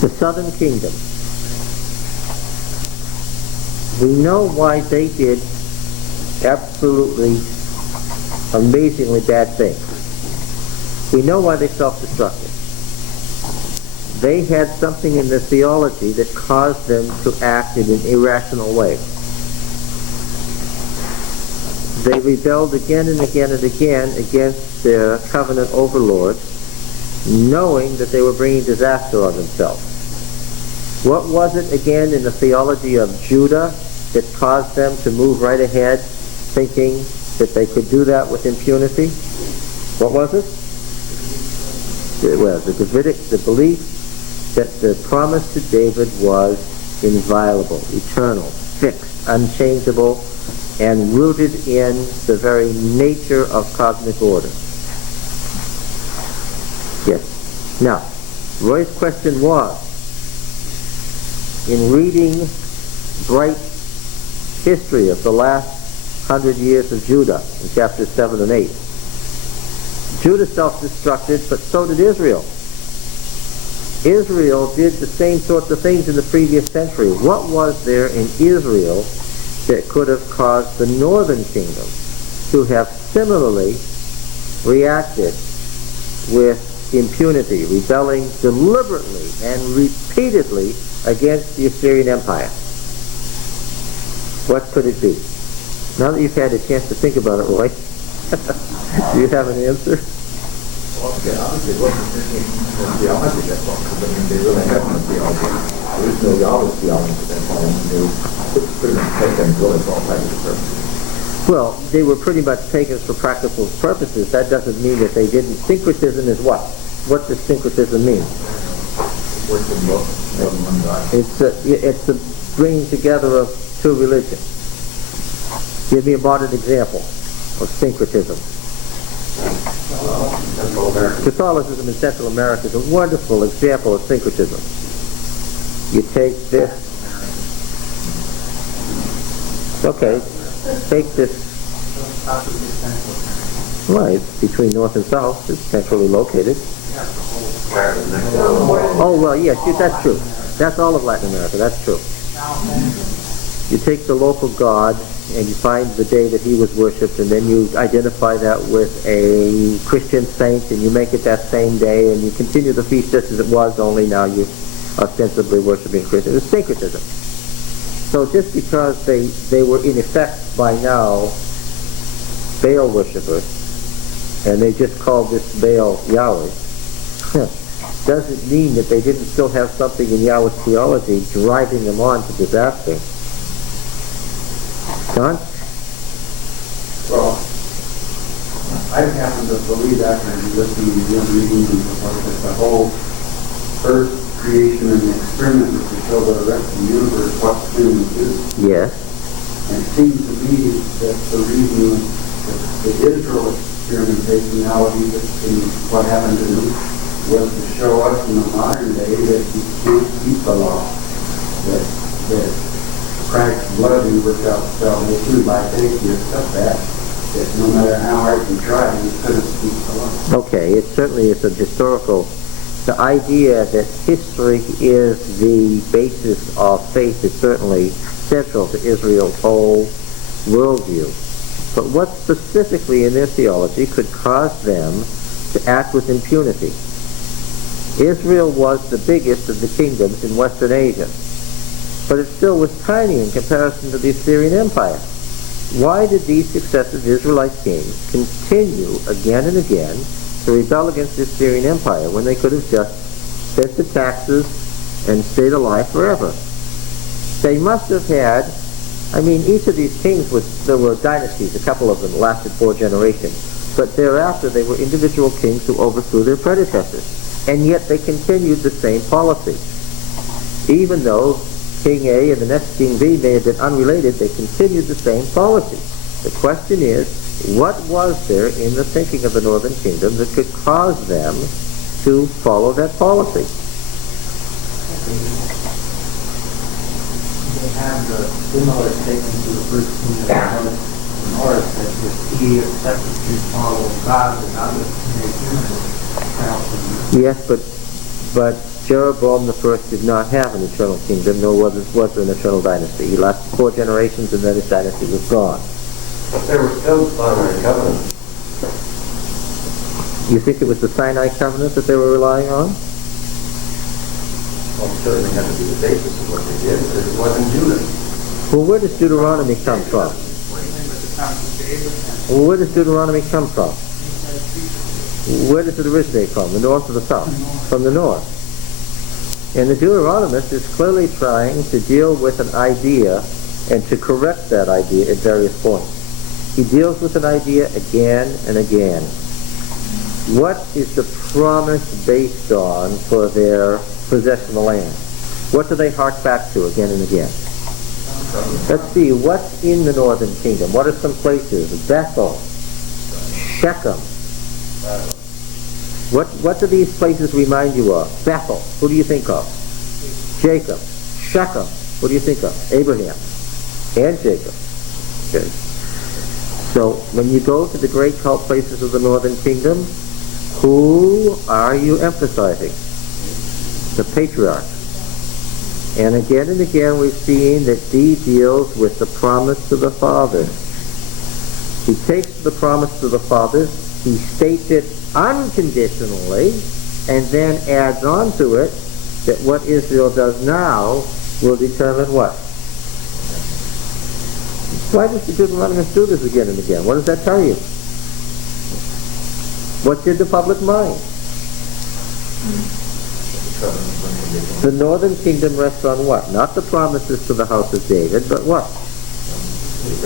The southern kingdom. We know why they did absolutely amazingly bad things. We know why they self-destructed. They had something in their theology that caused them to act in an irrational way. They rebelled again and again and again against their covenant overlord, knowing that they were bringing disaster on themselves. What was it again in the theology of Judah that caused them to move right ahead, thinking that they could do that with impunity? What was it? It was the belief that the promise to David was inviolable, eternal, fixed, unchangeable, and rooted in the very nature of cosmic order. Yes. Now, Roy's question was, in reading bright history of the last 100 years of Judah in chapters 7 and 8, Judah self-destructed, but so did Israel. Israel did the same sorts of things in the previous century. What was there in Israel that could have caused the northern kingdom to have similarly reacted with impunity, rebelling deliberately and repeatedly against the Assyrian Empire? What could it be? Now that you've had a chance to think about it, Roy, do you have an answer? Well, again, obviously it wasn't theology that long, because I mean, they really had no theology. There is no Yahweh's theology at that time. They were pretty much taken really for all practical purposes. Well, they were pretty much taken for practical purposes. That doesn't mean that they didn't. Syncretism is what? What does syncretism mean? Worshiping both one God. It's the bringing together of two religions. Give me a modern example of syncretism. Catholicism in Central America is a wonderful example of syncretism. You take this. Okay, take this. Right, between north and south, it's centrally located. Oh, well, yes, that's true. That's all of Latin America, that's true. You take the local god and you find the day that he was worshipped, and then you identify that with a Christian saint, and you make it that same day, and you continue the feast just as it was, only now you ostensibly worshiping Christians. It's syncretism. So just because they were in effect by now Baal worshippers, and they just called this Baal Yahweh, doesn't mean that they didn't still have something in Yahweh's theology driving them on to disaster. John? Well, I happen to believe that, and I'm listening to you reading that the whole earth creation and the experiment was to show the rest of the universe what humans do. Yes. And it seems to me that the reason that the Israel experimentation nowadays in what happened to them was to show us in the modern day that you can't keep the law. That Christ's blood and worked out salvation by faith. You accept that no matter how hard you try, you couldn't keep the law. Okay, it certainly is a historical. The idea that history is the basis of faith is certainly central to Israel's whole worldview. But what specifically in their theology could cause them to act with impunity? Israel was the biggest of the kingdoms in Western Asia, but it still was tiny in comparison to the Assyrian Empire. Why did these successive Israelite kings continue again and again to rebel against the Assyrian Empire when they could have just sent the taxes and stayed alive forever? They must have had, each of these kings there were dynasties, a couple of them lasted 4 generations, but thereafter they were individual kings who overthrew their predecessors, and yet they continued the same policy. Even though King A and the next King B may have been unrelated, they continued the same policy. The question is, what was there in the thinking of the northern kingdom that could cause them to follow that policy? They have the similar statement to the first king of the north that if he accepted his model of God, that God would make humans. Yes, but Jeroboam the first did not have an eternal kingdom, nor was there an eternal dynasty. He lasted 4 generations and then his dynasty was gone. But they were still the Sinai covenant. You think it was the Sinai covenant that they were relying on? Well, it certainly had to be the basis of what they did, but it wasn't Judah. Well, where does Deuteronomy come from? Well, where does Deuteronomy come from? Where does it originate from? The north or the south? From the north. And the Deuteronomist is clearly trying to deal with an idea and to correct that idea at various points. He deals with an idea again and again. What is the promise based on for their possession of the land? What do they hark back to again and again? Let's see, what's in the northern kingdom? What are some places? Bethel, Shechem. What do these places remind you of? Bethel, who do you think of? Jacob. Shechem, what do you think of? Abraham and Jacob. Okay. So when you go to the great cult places of the northern kingdom, who are you emphasizing? The patriarchs. And again we've seen that D deals with the promise to the fathers. He takes the promise to the fathers, he states it unconditionally, and then adds on to it that what Israel does now will determine what? Why does the Deuteronomist do this again and again? What does that tell you? What's in the public mind? The northern kingdom rests on what? Not the promises to the house of David, but what?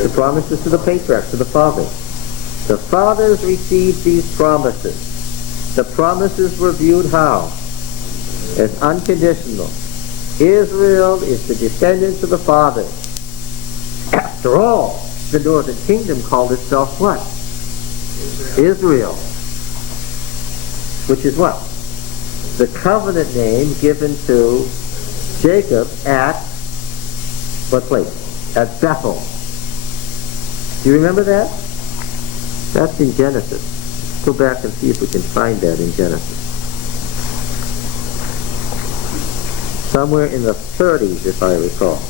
The promises to the patriarchs, to the fathers. The fathers received these promises. The promises were viewed how? As unconditional. Israel is the descendants of the fathers. After all, the northern kingdom called itself what? Israel. Which is what? The covenant name given to Jacob at what place? At Bethel. Do you remember that? That's in Genesis. Let's go back and see if we can find that in Genesis. Somewhere in the 30s, if I recall.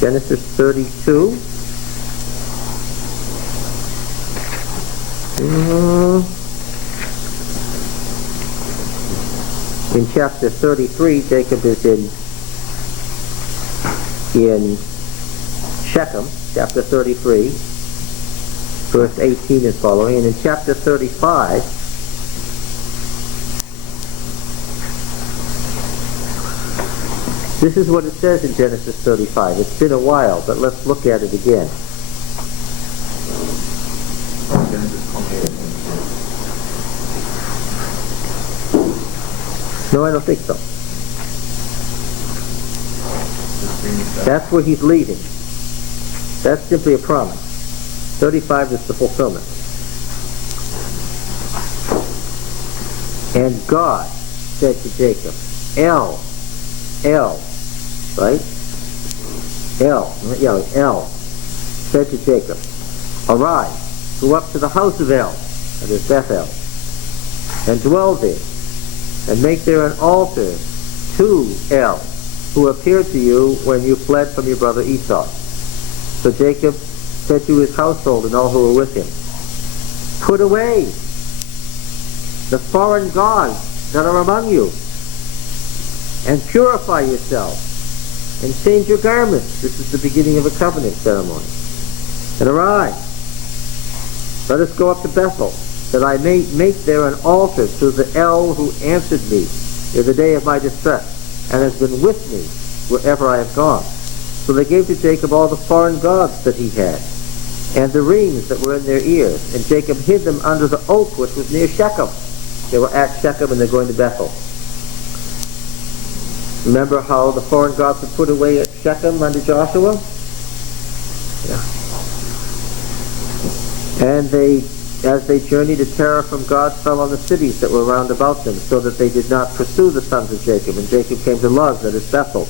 Genesis 32. In chapter 33, Jacob is in Shechem, chapter 33, verse 18 is following, and in chapter 35, this is what it says in Genesis 35. It's been a while, but let's look at it again. No, I don't think so. That's where he's leading. That's simply a promise. 35 is the fulfillment. And God said to Jacob, El, right? El said to Jacob, arise, go up to the house of El, that is Bethel, and dwell there, and make there an altar to El, who appeared to you when you fled from your brother Esau. So Jacob said to his household and all who were with him, put away the foreign gods that are among you, and purify yourselves, and change your garments. This is the beginning of a covenant ceremony. And arise, let us go up to Bethel, that I may make there an altar to the El who answered me in the day of my distress, and has been with me wherever I have gone. So they gave to Jacob all the foreign gods that he had, and the rings that were in their ears. And Jacob hid them under the oak which was near Shechem. They were at Shechem and they're going to Bethel. Remember how the foreign gods were put away at Shechem under Joshua? Yeah. And as they journeyed, a terror from God fell on the cities that were round about them, so that they did not pursue the sons of Jacob. And Jacob came to Luz, that is Bethel,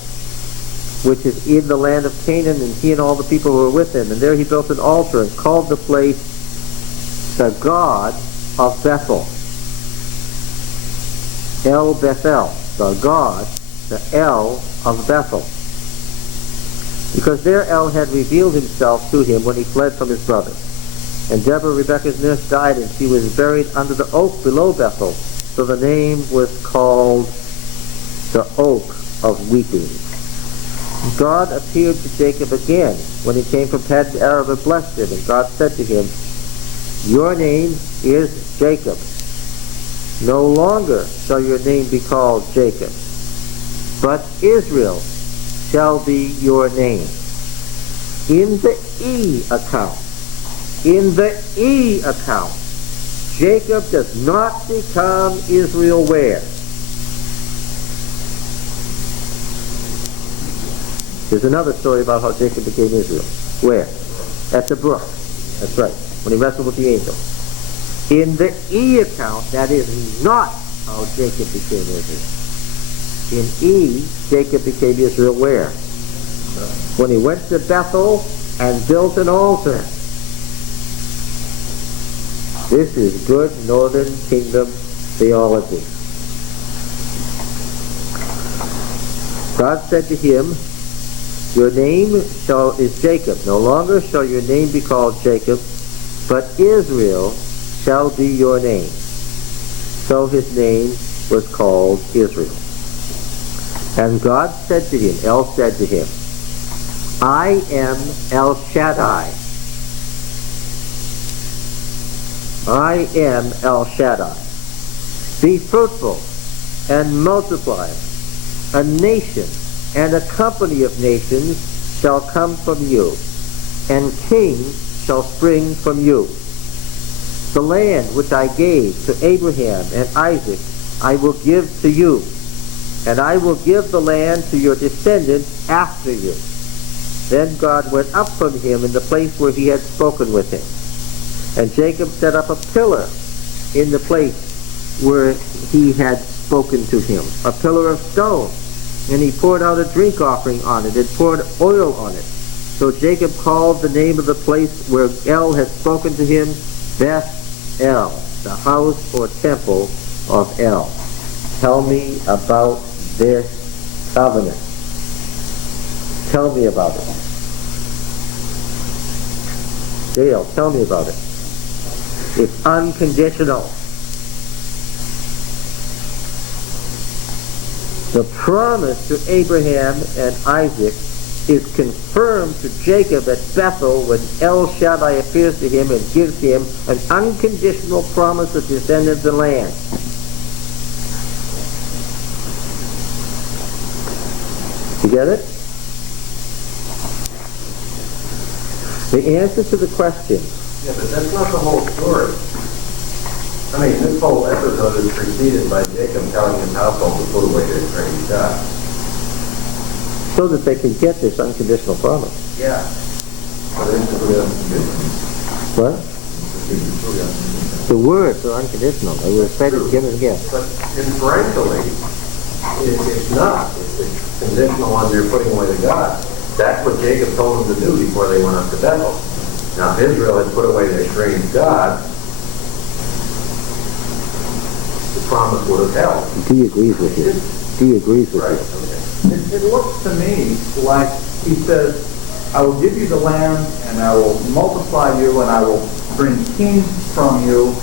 which is in the land of Canaan, and he and all the people who were with him. And there he built an altar and called the place the God of Bethel. El Bethel, the God, the El of Bethel. Because there El had revealed himself to him when he fled from his brother. And Deborah, Rebekah's nurse, died, and she was buried under the oak below Bethel. So the name was called the Oak of Weeping. God appeared to Jacob again when he came from Paddan Aram and blessed him. And God said to him, "Your name is Jacob. No longer shall your name be called Jacob, but Israel shall be your name." In the E account, Jacob does not become Israel where? There's another story about how Jacob became Israel. Where? At the brook. That's right, when he wrestled with the angel. In the E account, that is not how Jacob became Israel. In E, Jacob became Israel where? When he went to Bethel and built an altar. This is good Northern Kingdom theology. God said to him, "Your name is Jacob. No longer shall your name be called Jacob, but Israel shall be your name." So his name was called Israel. And God said to him, El said to him, "I am El Shaddai. I am El Shaddai. Be fruitful and multiply. A nation and a company of nations shall come from you, and kings shall spring from you. The land which I gave to Abraham and Isaac I will give to you, and I will give the land to your descendants after you." Then God went up from him in the place where he had spoken with him. And Jacob set up a pillar in the place where he had spoken to him, a pillar of stone. And he poured out a drink offering on it and poured oil on it. So Jacob called the name of the place where El had spoken to him, Beth-El, the house or temple of El. Tell me about this covenant. Tell me about it. Dale, tell me about it. It's unconditional. The promise to Abraham and Isaac is confirmed to Jacob at Bethel when El Shaddai appears to him and gives him an unconditional promise of descendants and land. You get it? The answer to the question. Yeah, but that's not the whole story. I mean, this whole episode is preceded by Jacob telling his household to put away their strange gods. So that they can get this unconditional promise. Yeah. What? The words are unconditional. They were said again and again. But inferentially, it's not. It's conditional on their putting away the gods. That's what Jacob told them to do before they went up to Bethel. Now, if Israel had put away their strange gods, the promise would have held. He agrees with you. He agrees with Right. you. Okay. It looks to me like he says, "I will give you the land, and I will multiply you, and I will bring kings from you,"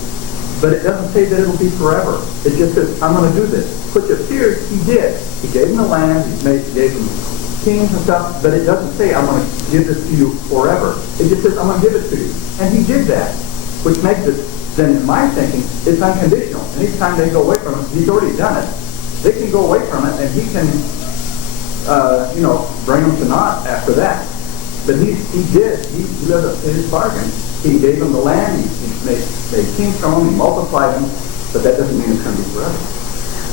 but it doesn't say that it'll be forever. It just says, "I'm going to do this," which appears he did. He gave him the land, he gave him kings and stuff, but it doesn't say, "I'm going to give this to you forever." It just says, "I'm going to give it to you." And he did that, which makes it, then in my thinking, it's unconditional. Anytime they go away from it, he's already done it. They can go away from it, and he can, bring them to naught after that. But he lived up to his bargain. He gave them the land, he made kings from them, he multiplied them, but that doesn't mean it's going to be forever.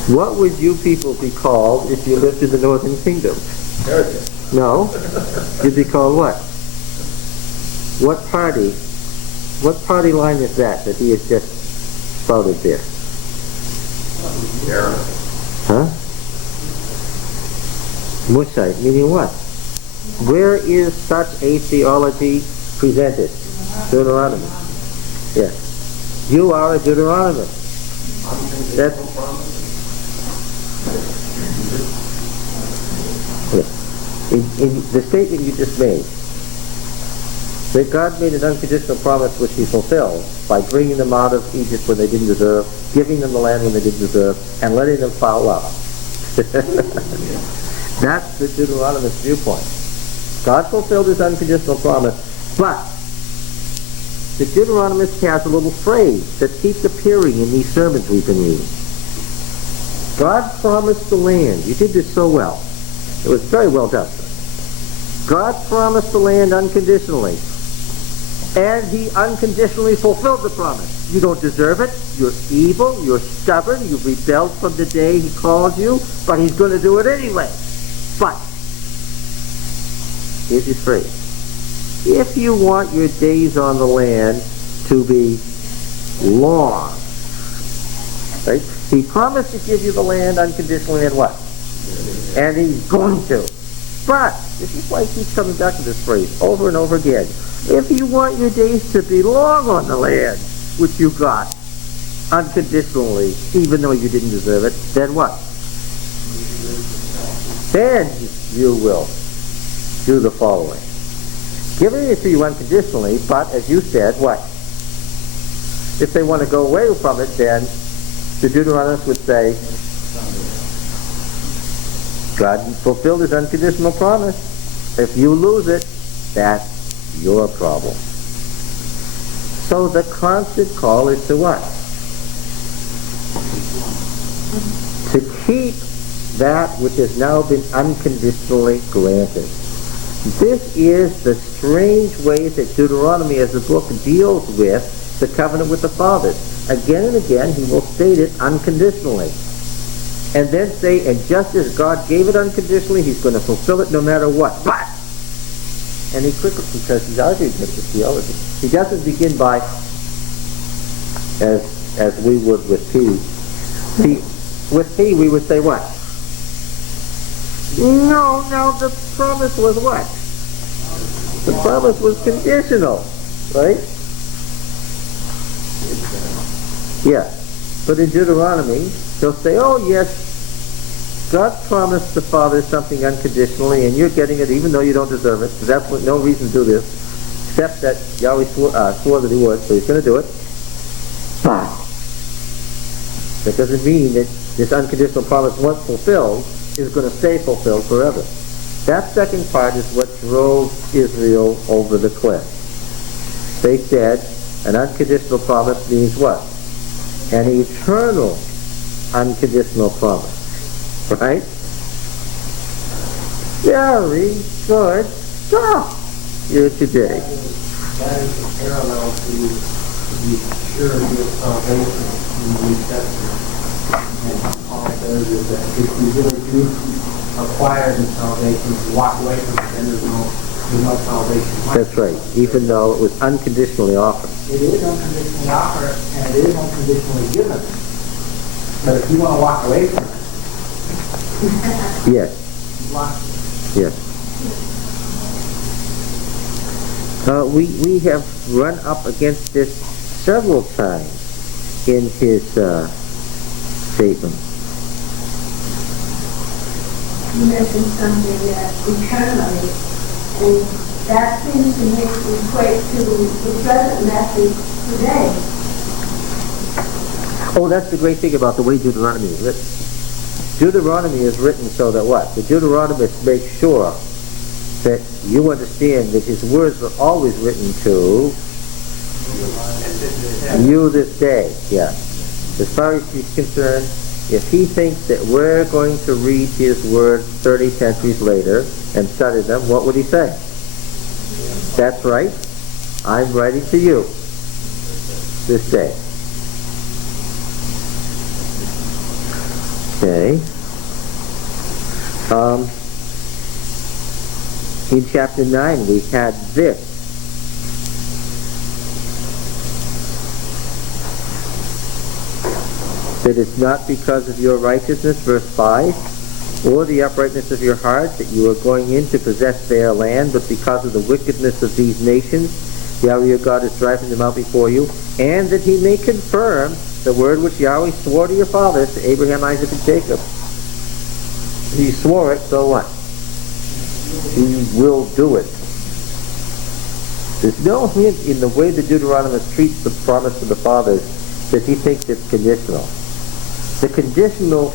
What would you people be called if you lived in the Northern Kingdom? Heretic. No. You'd be called what? What party line is that he has just spouted there? Yeah. Huh? Mushite, meaning what? Where is such a theology presented? Deuteronomy. Yes. You are a Deuteronomist. That's In the statement you just made, that God made an unconditional promise which he fulfilled by bringing them out of Egypt when they didn't deserve, giving them the land when they didn't deserve, and letting them foul up. That's the Deuteronomist viewpoint. God fulfilled his unconditional promise, but the Deuteronomist has a little phrase that keeps appearing in these sermons we've been reading. God promised the land. You did this so well. It was very well done. God promised the land unconditionally. And he unconditionally fulfilled the promise. You don't deserve it. You're evil. You're stubborn. You've rebelled from the day he called you. But he's going to do it anyway. But, here's his phrase. If you want your days on the land to be long, right? He promised to give you the land unconditionally and what? And he's going to. But, this is why he keeps coming back to this phrase over and over again. If you want your days to be long on the land, which you got unconditionally, even though you didn't deserve it, then what? Then you will do the following. Giving it to you unconditionally, but as you said, what? If they want to go away from it, then the Deuteronomist would say, God fulfilled his unconditional promise. If you lose it, that's your problem. So the constant call is to what? To keep that which has now been unconditionally granted. This is the strange way that Deuteronomy as a book deals with the covenant with the fathers. Again and again he will state it unconditionally. And then say, and just as God gave it unconditionally, he's going to fulfill it no matter what. But, and he quickly, because he's arguing with the theology, he doesn't begin by, as we would with P. With P we would say what? No, the promise was what? The promise was conditional, right? Yeah. But in Deuteronomy, they'll say, oh yes, God promised the fathers something unconditionally, and you're getting it even though you don't deserve it. There's absolutely no reason to do this, except that Yahweh swore that he would, so he's going to do it. But that doesn't mean that this unconditional promise, once fulfilled, is going to stay fulfilled forever. That second part is what drove Israel over the cliff. They said an unconditional promise means what? An eternal unconditional promise. Right? Very good stuff here today. That is a parallel to the surety of salvation in the New Testament. And Paul says is that if we really do acquire the salvation, walk away from it, then there's no salvation. That's right. Even though it was unconditionally offered. It is unconditionally offered, and it is unconditionally given. But if you want to walk away from it, yes. you lost it. Yes. We have run up against this several times in his statement. You mentioned something eternally, and that seems to me to equate to the present message today. Oh, that's the great thing about the way Deuteronomy is written. Deuteronomy is written so that what? The Deuteronomist makes sure that you understand that his words are always written to you this day. Yeah. As far as he's concerned, if he thinks that we're going to read his words 30 centuries later and study them, what would he say? That's right. I'm writing to you this day. Okay. In chapter 9 we had this. That it's not because of your righteousness, verse 5, or the uprightness of your heart that you are going in to possess their land, but because of the wickedness of these nations, Yahweh your God is driving them out before you, and that he may confirm the word which Yahweh swore to your fathers, to Abraham, Isaac, and Jacob. He swore it, so what? He will do it. There's no hint in the way the Deuteronomist treats the promise to the fathers that he thinks it's conditional. The conditional,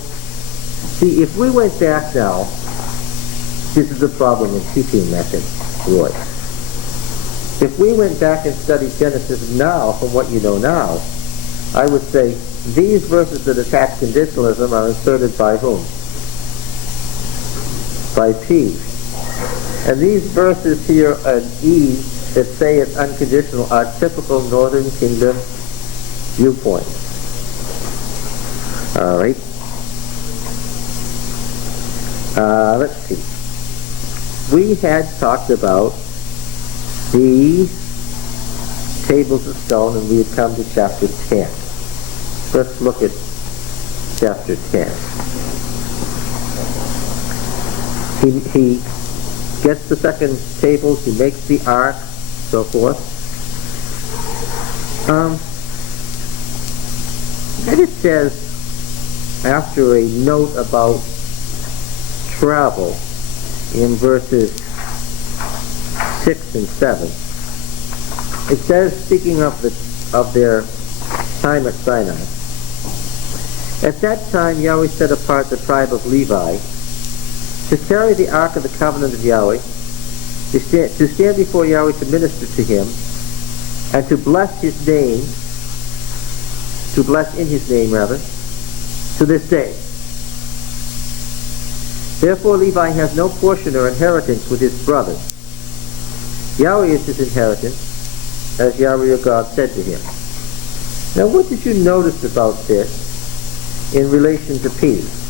see, if we went back now, this is the problem in teaching method, Roy. If we went back and studied Genesis now, from what you know now, I would say these verses that attack conditionalism are inserted by whom? By P. And these verses here at E that say it's unconditional are typical Northern Kingdom viewpoints. All right. Let's see. We had talked about the tables of stone, and we had come to chapter 10. Let's look at chapter 10. He gets the second table, he makes the ark, so forth. And it says, after a note about travel in verses 6 and 7, it says, speaking of their time at Sinai, at that time Yahweh set apart the tribe of Levi to carry the ark of the covenant of Yahweh, to stand before Yahweh to minister to him, and to bless his name, to bless in his name rather, to this day. Therefore Levi has no portion or inheritance with his brothers. Yahweh is his inheritance, as Yahweh your God said to him. Now what did you notice about this in relation to peace?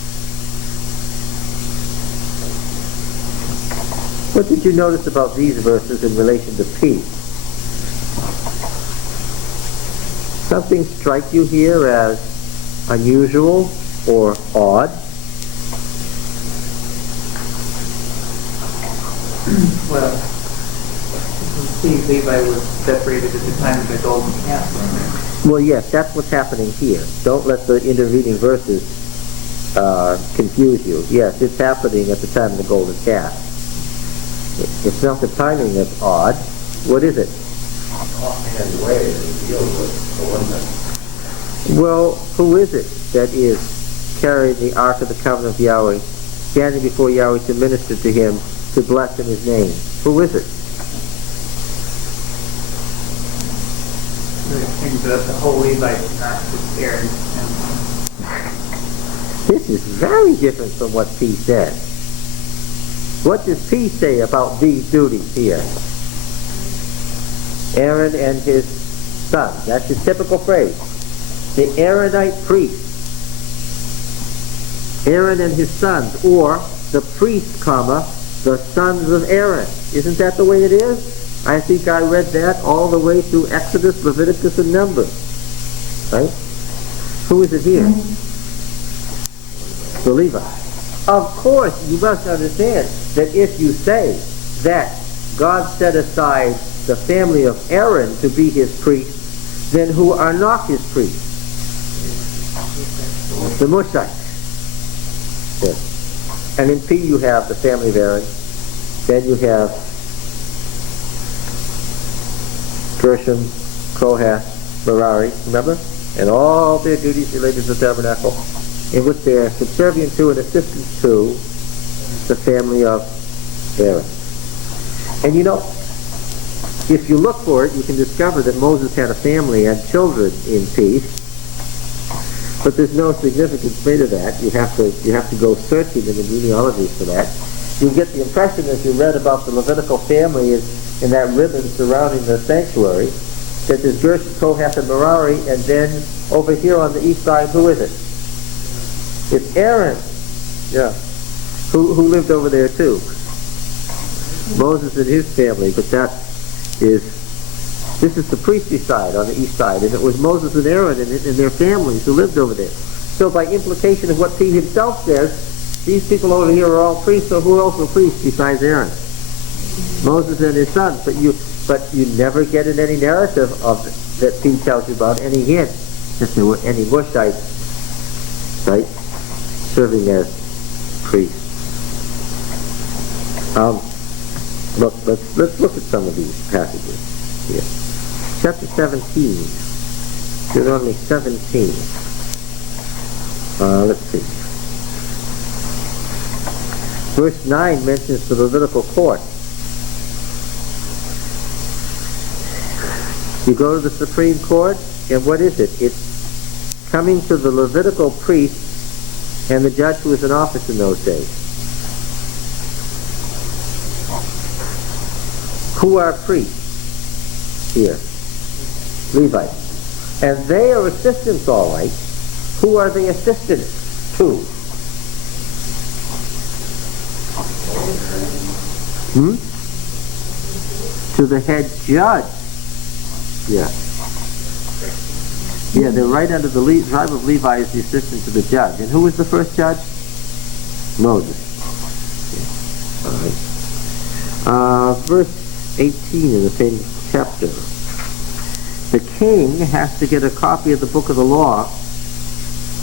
What did you notice about these verses in relation to peace? Something strike you here as unusual or odd? Well, see, Levi was separated at the time of the golden calf. Well, yes, that's what's happening here. Don't let the intervening verses confuse you. Yes, it's happening at the time of the golden calf. It's not the timing that's odd. What is it? Offhand way that he deals with the one thing. Well, who is it that is carrying the ark of the covenant of Yahweh, standing before Yahweh to minister to him, to bless in his name? Who is it? The whole Levite ark was Aaron. This is very different from what P said. What does P say about these duties here? Aaron and his sons. That's his typical phrase. The Aaronite priest. Aaron and his sons, or the priest, comma, the sons of Aaron. Isn't that the way it is? I think I read that all the way through Exodus, Leviticus, and Numbers. Right? Who is it here? The Levi. Of course, you must understand that if you say that God set aside the family of Aaron to be his priests, then who are not his priests? The Mushites. Yes. And in P you have the family of Aaron. Then you have Gershom, Kohath, Merari, remember? And all their duties related to the tabernacle, in which they are subservient to and assistant to the family of Aaron. And you know, if you look for it, you can discover that Moses had a family and children in peace, but there's no significance made of that. You have to go searching in the genealogies for that. You get the impression as you read about the Levitical family in that ribbon surrounding the sanctuary, that there's Gershom, Kohath, and Merari, and then over here on the east side, who is it? It's Aaron, yeah, who lived over there too. Moses and his family, but this is the priestly side on the east side, and it was Moses and Aaron and their families who lived over there. So by implication of what P himself says, these people over here are all priests, so who else are priests besides Aaron? Moses and his sons, but you never get in any narrative of that P tells you about any hint that there were any Mushites, right, serving as priests. Let's look at some of these passages here. Chapter 17, Deuteronomy 17. Let's see. Verse 9 mentions the Levitical court. You go to the Supreme Court, and what is it? It's coming to the Levitical priest and the judge who was in office in those days. Who are priests here? Levites. And they are assistants, all right. Who are they assistants to? To the head judge. Yeah. Yeah, they're right under the tribe of Levi as the assistant to the judge. And who was the first judge? Moses. Yeah. All right. Verse 18 in the same chapter. The king has to get a copy of the book of the law.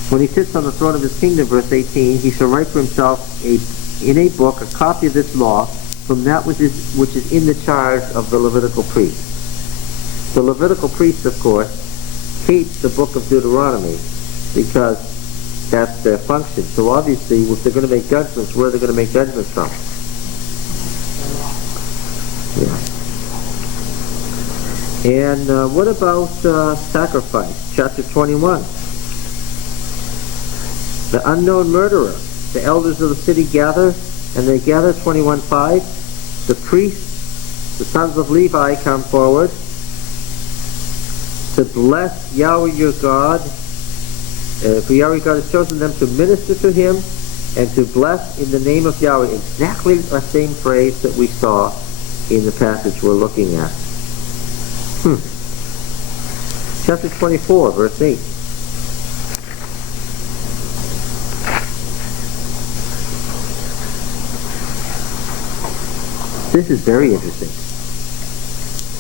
When he sits on the throne of his kingdom, verse 18, he shall write for himself in a book a copy of this law from that which is in the charge of the Levitical priest. The Levitical priests, of course, keep the book of Deuteronomy because that's their function. So obviously, if they're going to make judgments, where are they going to make judgments from? Yeah. And what about sacrifice? Chapter 21. The unknown murderer. The elders of the city gather, and they gather 21:5. The priests, the sons of Levi, come forward to bless Yahweh your God. For Yahweh God has chosen them to minister to him and to bless in the name of Yahweh. Exactly the same phrase that we saw in the passage we're looking at. Chapter 24, verse 8. This is very interesting.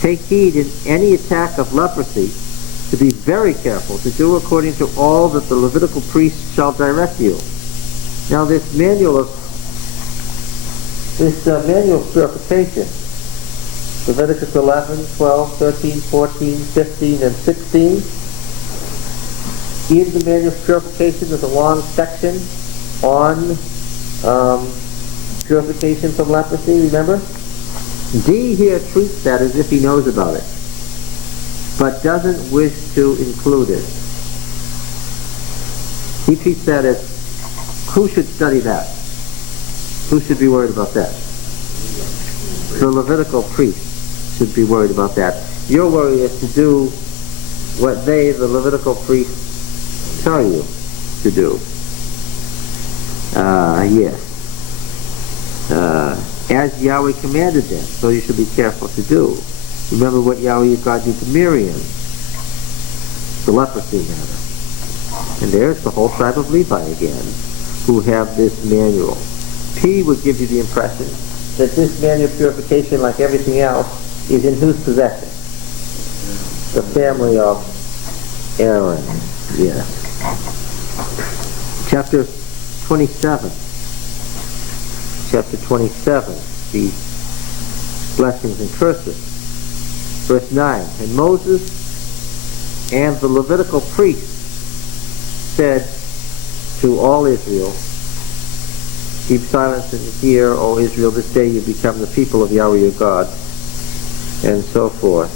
Take heed in any attack of leprosy to be very careful to do according to all that the Levitical priest shall direct you. Now this manual of purification, Leviticus 11, 12, 13, 14, 15, and 16. In the manual of purification there's a long section on purification from leprosy, remember? D here treats that as if he knows about it, but doesn't wish to include it. He treats that as, who should study that? Who should be worried about that? The Levitical priest should be worried about that. Your worry is to do what they, the Levitical priests, tell you to do. Yes. As Yahweh commanded them, so you should be careful to do. Remember what Yahweh your God did to Miriam, the leprosy matter. And there's the whole tribe of Levi again, who have this manual. P would give you the impression that this manual of purification, like everything else, is in whose possession? The family of Aaron. Yes. Chapter 27. Chapter 27, the blessings and curses. Verse 9, and Moses and the Levitical priests said to all Israel, keep silence and hear, O Israel, this day you become the people of Yahweh your God, and so forth.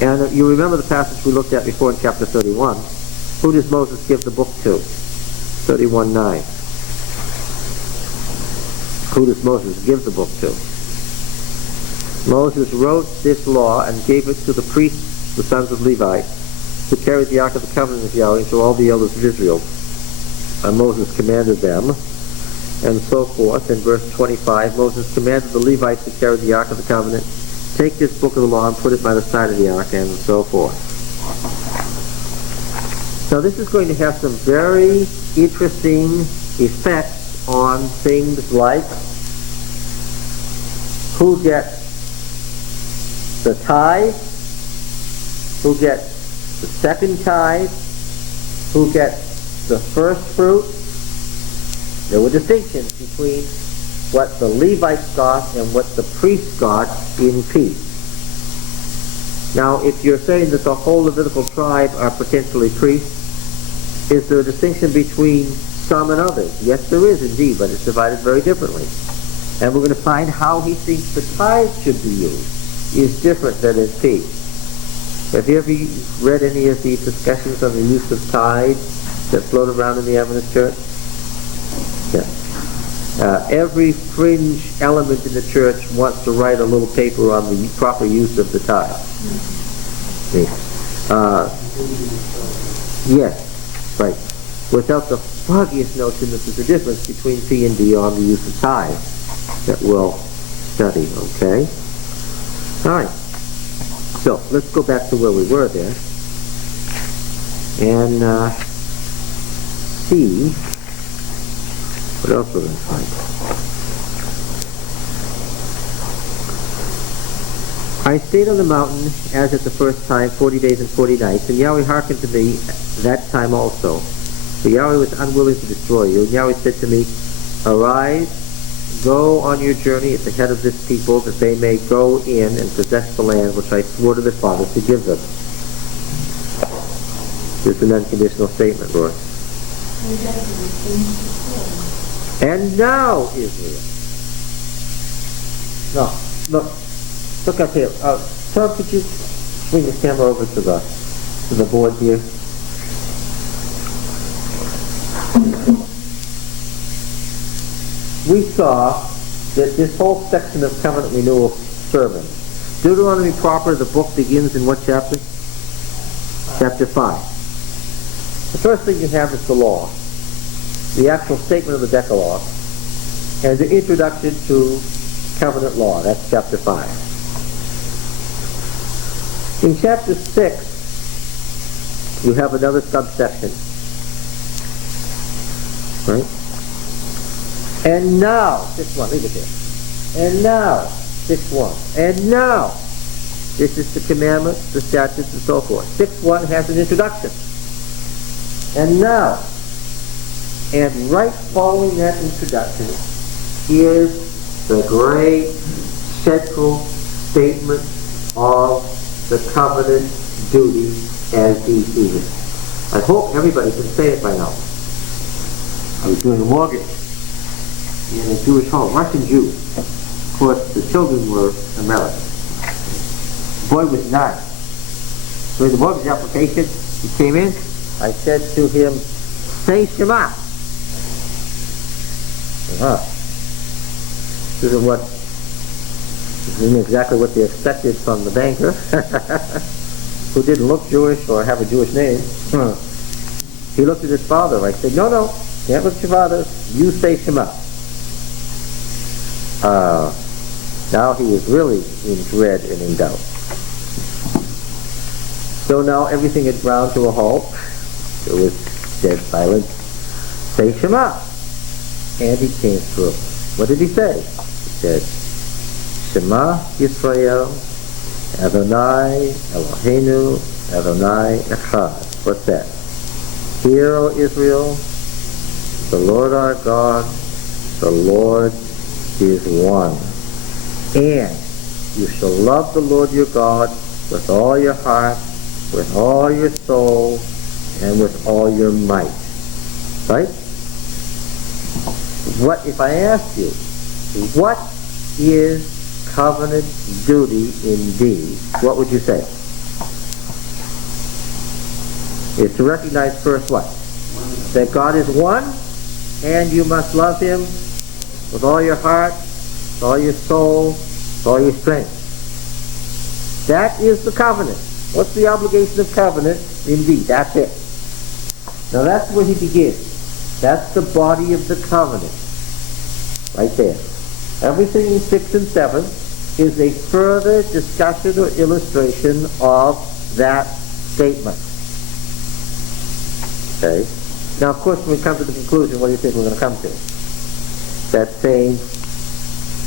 And you remember the passage we looked at before in chapter 31. Who does Moses give the book to? 31:9. Who does Moses give the book to? Moses wrote this law and gave it to the priests, the sons of Levi, who carried the Ark of the Covenant of Yahweh, to all the elders of Israel. And Moses commanded them, and so forth. In verse 25, Moses commanded the Levites who carried the Ark of the Covenant, take this book of the law and put it by the side of the Ark, and so forth. Now this is going to have some very interesting effects on things like who gets the tithe, who gets the second tithe, who gets the first fruit. There were distinctions between what the Levites got and what the priests got in peace. Now, if you're saying that the whole Levitical tribe are potentially priests, is there a distinction between some and others? Yes, there is indeed, but it's divided very differently. And we're going to find how he thinks the tithe should be used is different than in peace. Have you ever read any of these discussions on the use of tithe that float around in the Adventist Church? Yeah. Every fringe element in the church wants to write a little paper on the proper use of the tithe. Yes, right. Without the foggiest notion that there's a difference between P and D on the use of tithe that we'll study, okay? All right. So, let's go back to where we were there and see what else we're going to find. I stayed on the mountain as at the first time 40 days and 40 nights, and Yahweh hearkened to me that time also. For Yahweh was unwilling to destroy you. And Yahweh said to me, Arise, go on your journey at the head of this people, that they may go in and possess the land which I swore to their fathers to give them. This is an unconditional statement, Lord. And now, Israel. No, look up here. Tom, could you swing the camera over to the board here? We saw that this whole section of covenant renewal sermon, Deuteronomy proper, the book begins in what chapter? Chapter 5. The first thing you have is the law, the actual statement of the Decalogue, and the introduction to covenant law. That's chapter 5. In chapter 6, you have another subsection, right? And now, 6.1, leave it there. And now, 6.1. And now, this is the commandments, the statutes, and so forth. 6.1 has an introduction. And now, and right following that introduction is the great central statement of the covenant duty as he sees it. I hope everybody can say it by now. I was doing a mortgage in a Jewish home, Russian Jews. Of course, the children were American. The boy was 9. So in the mortgage application, he came in. I said to him, say Shema. This isn't exactly what they expected from the banker, who didn't look Jewish or have a Jewish name. He looked at his father. I said, no, can't look at your father. You say Shema. Now he was really in dread and in doubt. So now everything had ground to a halt. There was dead silence. Say Shema. And he came through. What did he say? He said, Shema Yisrael, Adonai Eloheinu, Adonai Echad. What's that? Hear, O Israel, the Lord our God, the Lord is one. And you shall love the Lord your God with all your heart, with all your soul, and with all your might. Right? What if I ask you, what is covenant duty indeed? What would you say? Is to recognize first what? That God is one, and you must love him with all your heart, with all your soul, with all your strength. That is the covenant. What's the obligation of covenant? Indeed, that's it. Now that's where he begins. That's the body of the covenant. Right there. Everything in 6 and 7 is a further discussion or illustration of that statement. Okay? Now, of course, when we come to the conclusion, what do you think we're going to come to? That same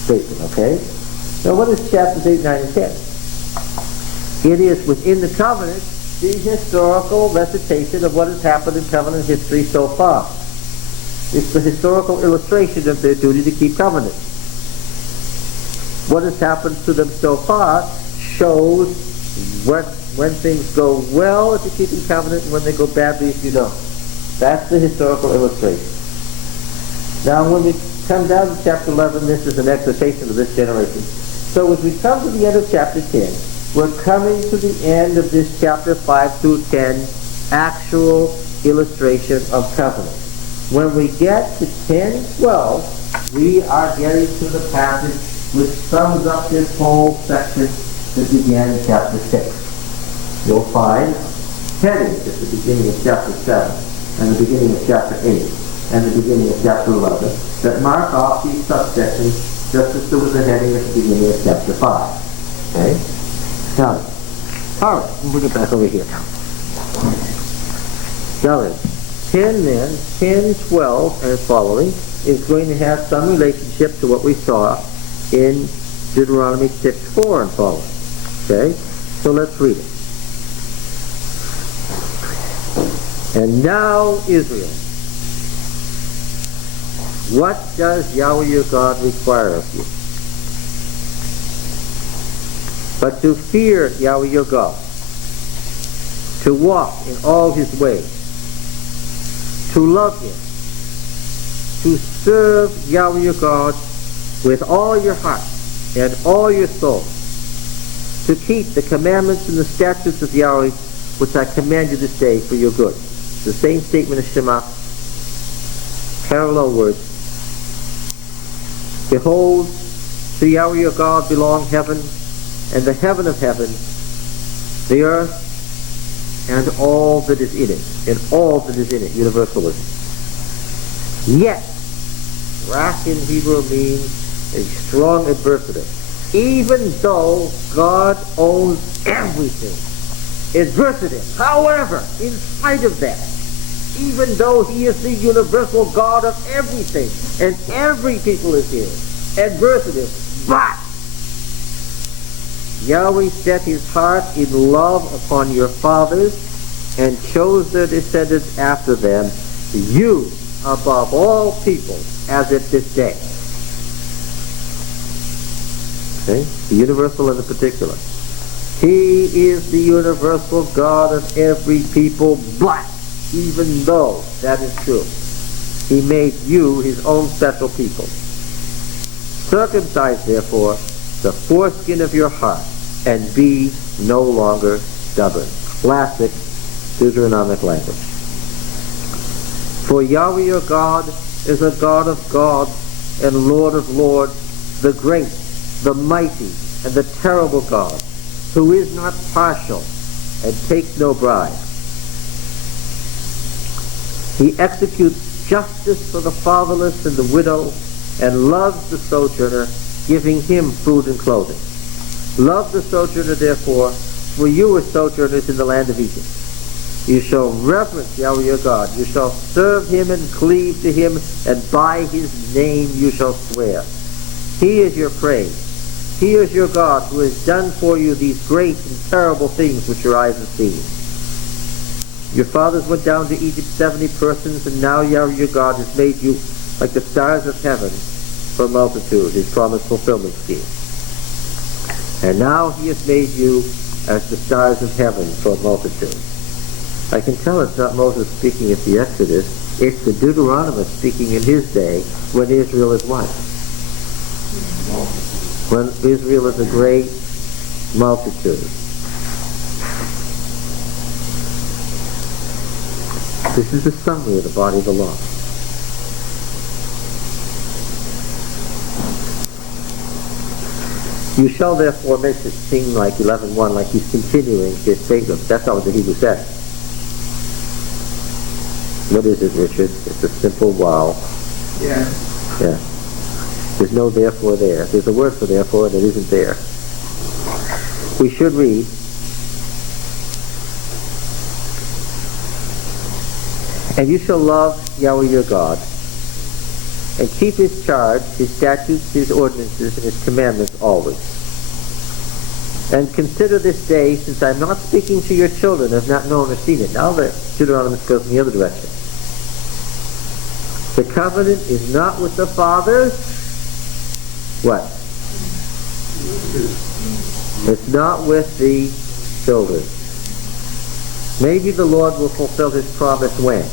statement, okay? Now, what is chapters 8, 9, and 10? It is within the covenant the historical recitation of what has happened in covenant history so far. It's the historical illustration of their duty to keep covenant. What has happened to them so far shows when things go well if you keep in covenant and when they go badly if you don't. That's the historical illustration. Now when we come down to chapter 11, this is an exhortation to this generation. So as we come to the end of chapter 10, we're coming to the end of this chapter 5 through 10 actual illustration of covenant. When we get to 10:12, we are getting to the passage which sums up this whole section that began in chapter 6. You'll find headings at the beginning of chapter 7 and the beginning of chapter 8 and the beginning of chapter 11 that mark off these subsections just as there was a heading at the beginning of chapter 5. Okay? Now, all right, we'll bring it back over here now. Now then, 10 then, 10, 12, and following is going to have some relationship to what we saw in Deuteronomy 6:4 and following. Okay? So let's read it. And now, Israel, what does Yahweh your God require of you? But to fear Yahweh your God, to walk in all his ways, to love him, to serve Yahweh your God with all your heart and all your soul, to keep the commandments and the statutes of Yahweh which I command you this day for your good. The same statement of Shema, parallel words. Behold, to Yahweh your God belong heaven and the heaven of heaven, the earth, and all that is in it, and all that is in it, universalism. Yet, wrath in Hebrew means a strong adversative. Even though God owns everything, adversative. However, in spite of that, even though he is the universal God of everything, and every people is his, adversative, but Yahweh set his heart in love upon your fathers and chose their descendants after them, you above all people, as at this day. Okay? The universal and the particular. He is the universal God of every people, but even though that is true, he made you his own special people. Circumcise, therefore, the foreskin of your heart, and be no longer stubborn. Classic Deuteronomic language. For Yahweh your God is a God of gods and Lord of lords, the great, the mighty, and the terrible God, who is not partial and takes no bribe. He executes justice for the fatherless and the widow, and loves the sojourner, giving him food and clothing. Love the sojourner, therefore, for you were sojourners in the land of Egypt. You shall reverence Yahweh your God. You shall serve him and cleave to him, and by his name you shall swear. He is your praise. He is your God, who has done for you these great and terrible things which your eyes have seen. Your fathers went down to Egypt 70 persons, and now Yahweh your God has made you like the stars of heaven for multitude, his promised fulfillment scheme. And now he has made you as the stars of heaven for multitude. I can tell it's not Moses speaking at the Exodus, it's the Deuteronomy speaking in his day when Israel is what? When Israel is a great multitude. This is a summary of the body of the law. You shall therefore make it seem like 11:1, like he's continuing his statement. That's not what the Hebrew says. What is it, Richard? It's a simple wow. Yeah. Yeah. There's no therefore there. There's a word for therefore, and it isn't there. We should read, and you shall love Yahweh your God, and keep his charge, his statutes, his ordinances, and his commandments always. And consider this day, since I'm not speaking to your children, have not known or seen it. Now the Deuteronomy goes in the other direction. The covenant is not with the fathers. What? It's not with the children. Maybe the Lord will fulfill his promise when?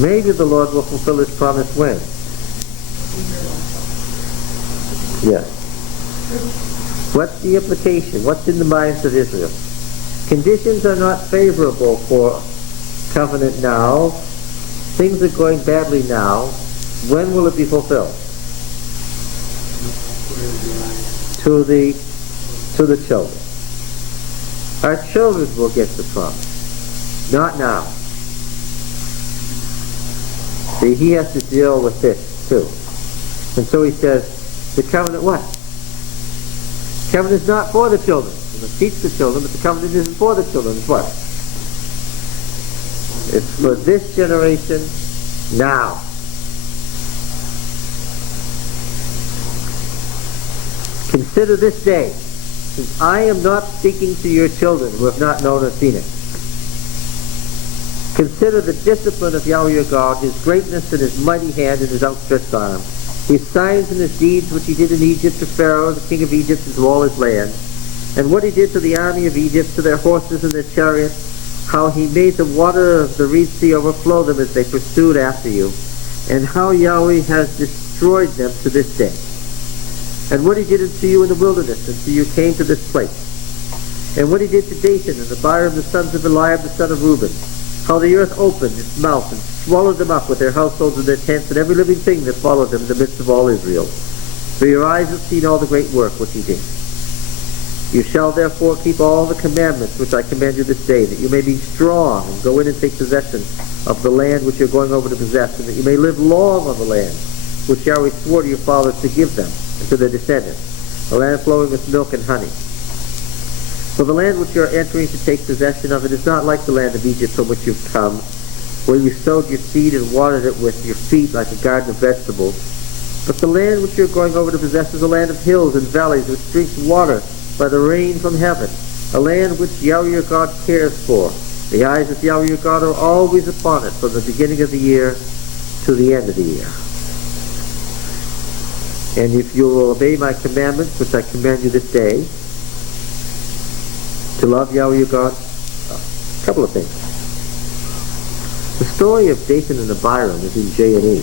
Maybe the Lord will fulfill his promise when? Yes. What's the implication? What's in the minds of Israel? Conditions are not favorable for covenant now. Things are going badly now. When will it be fulfilled? To the children. Our children will get the promise. Not now. See, he has to deal with this too. And so he says, the covenant what? The covenant is not for the children. You must teach the children, but the covenant isn't for the children. It's what? It's for this generation now. Consider this day, since I am not speaking to your children who have not known or seen it. Consider the discipline of Yahweh your God, his greatness and his mighty hand and his outstretched arm, his signs and his deeds which he did in Egypt to Pharaoh, the king of Egypt, and to all his land, and what he did to the army of Egypt, to their horses and their chariots, how he made the water of the Red Sea overflow them as they pursued after you, and how Yahweh has destroyed them to this day. And what he did unto you in the wilderness, until you came to this place. And what he did to Dathan and Abiram, the sons of Eliab, the son of Reuben. How the earth opened its mouth and swallowed them up with their households and their tents and every living thing that followed them in the midst of all Israel. For your eyes have seen all the great work which he did. You shall therefore keep all the commandments which I command you this day, that you may be strong and go in and take possession of the land which you're going over to possess, and that you may live long on the land which Yahweh swore to your fathers to give them and to their descendants, a land flowing with milk and honey. For the land which you are entering to take possession of, it is not like the land of Egypt from which you've come, where you sowed your seed and watered it with your feet like a garden of vegetables. But the land which you are going over to possess is a land of hills and valleys, which drinks water by the rain from heaven, a land which Yahweh your God cares for. The eyes of Yahweh your God are always upon it, from the beginning of the year to the end of the year. And if you will obey my commandments, which I command you this day, to love Yahweh your God, a couple of things. The story of Dathan and Abiram is in J&E.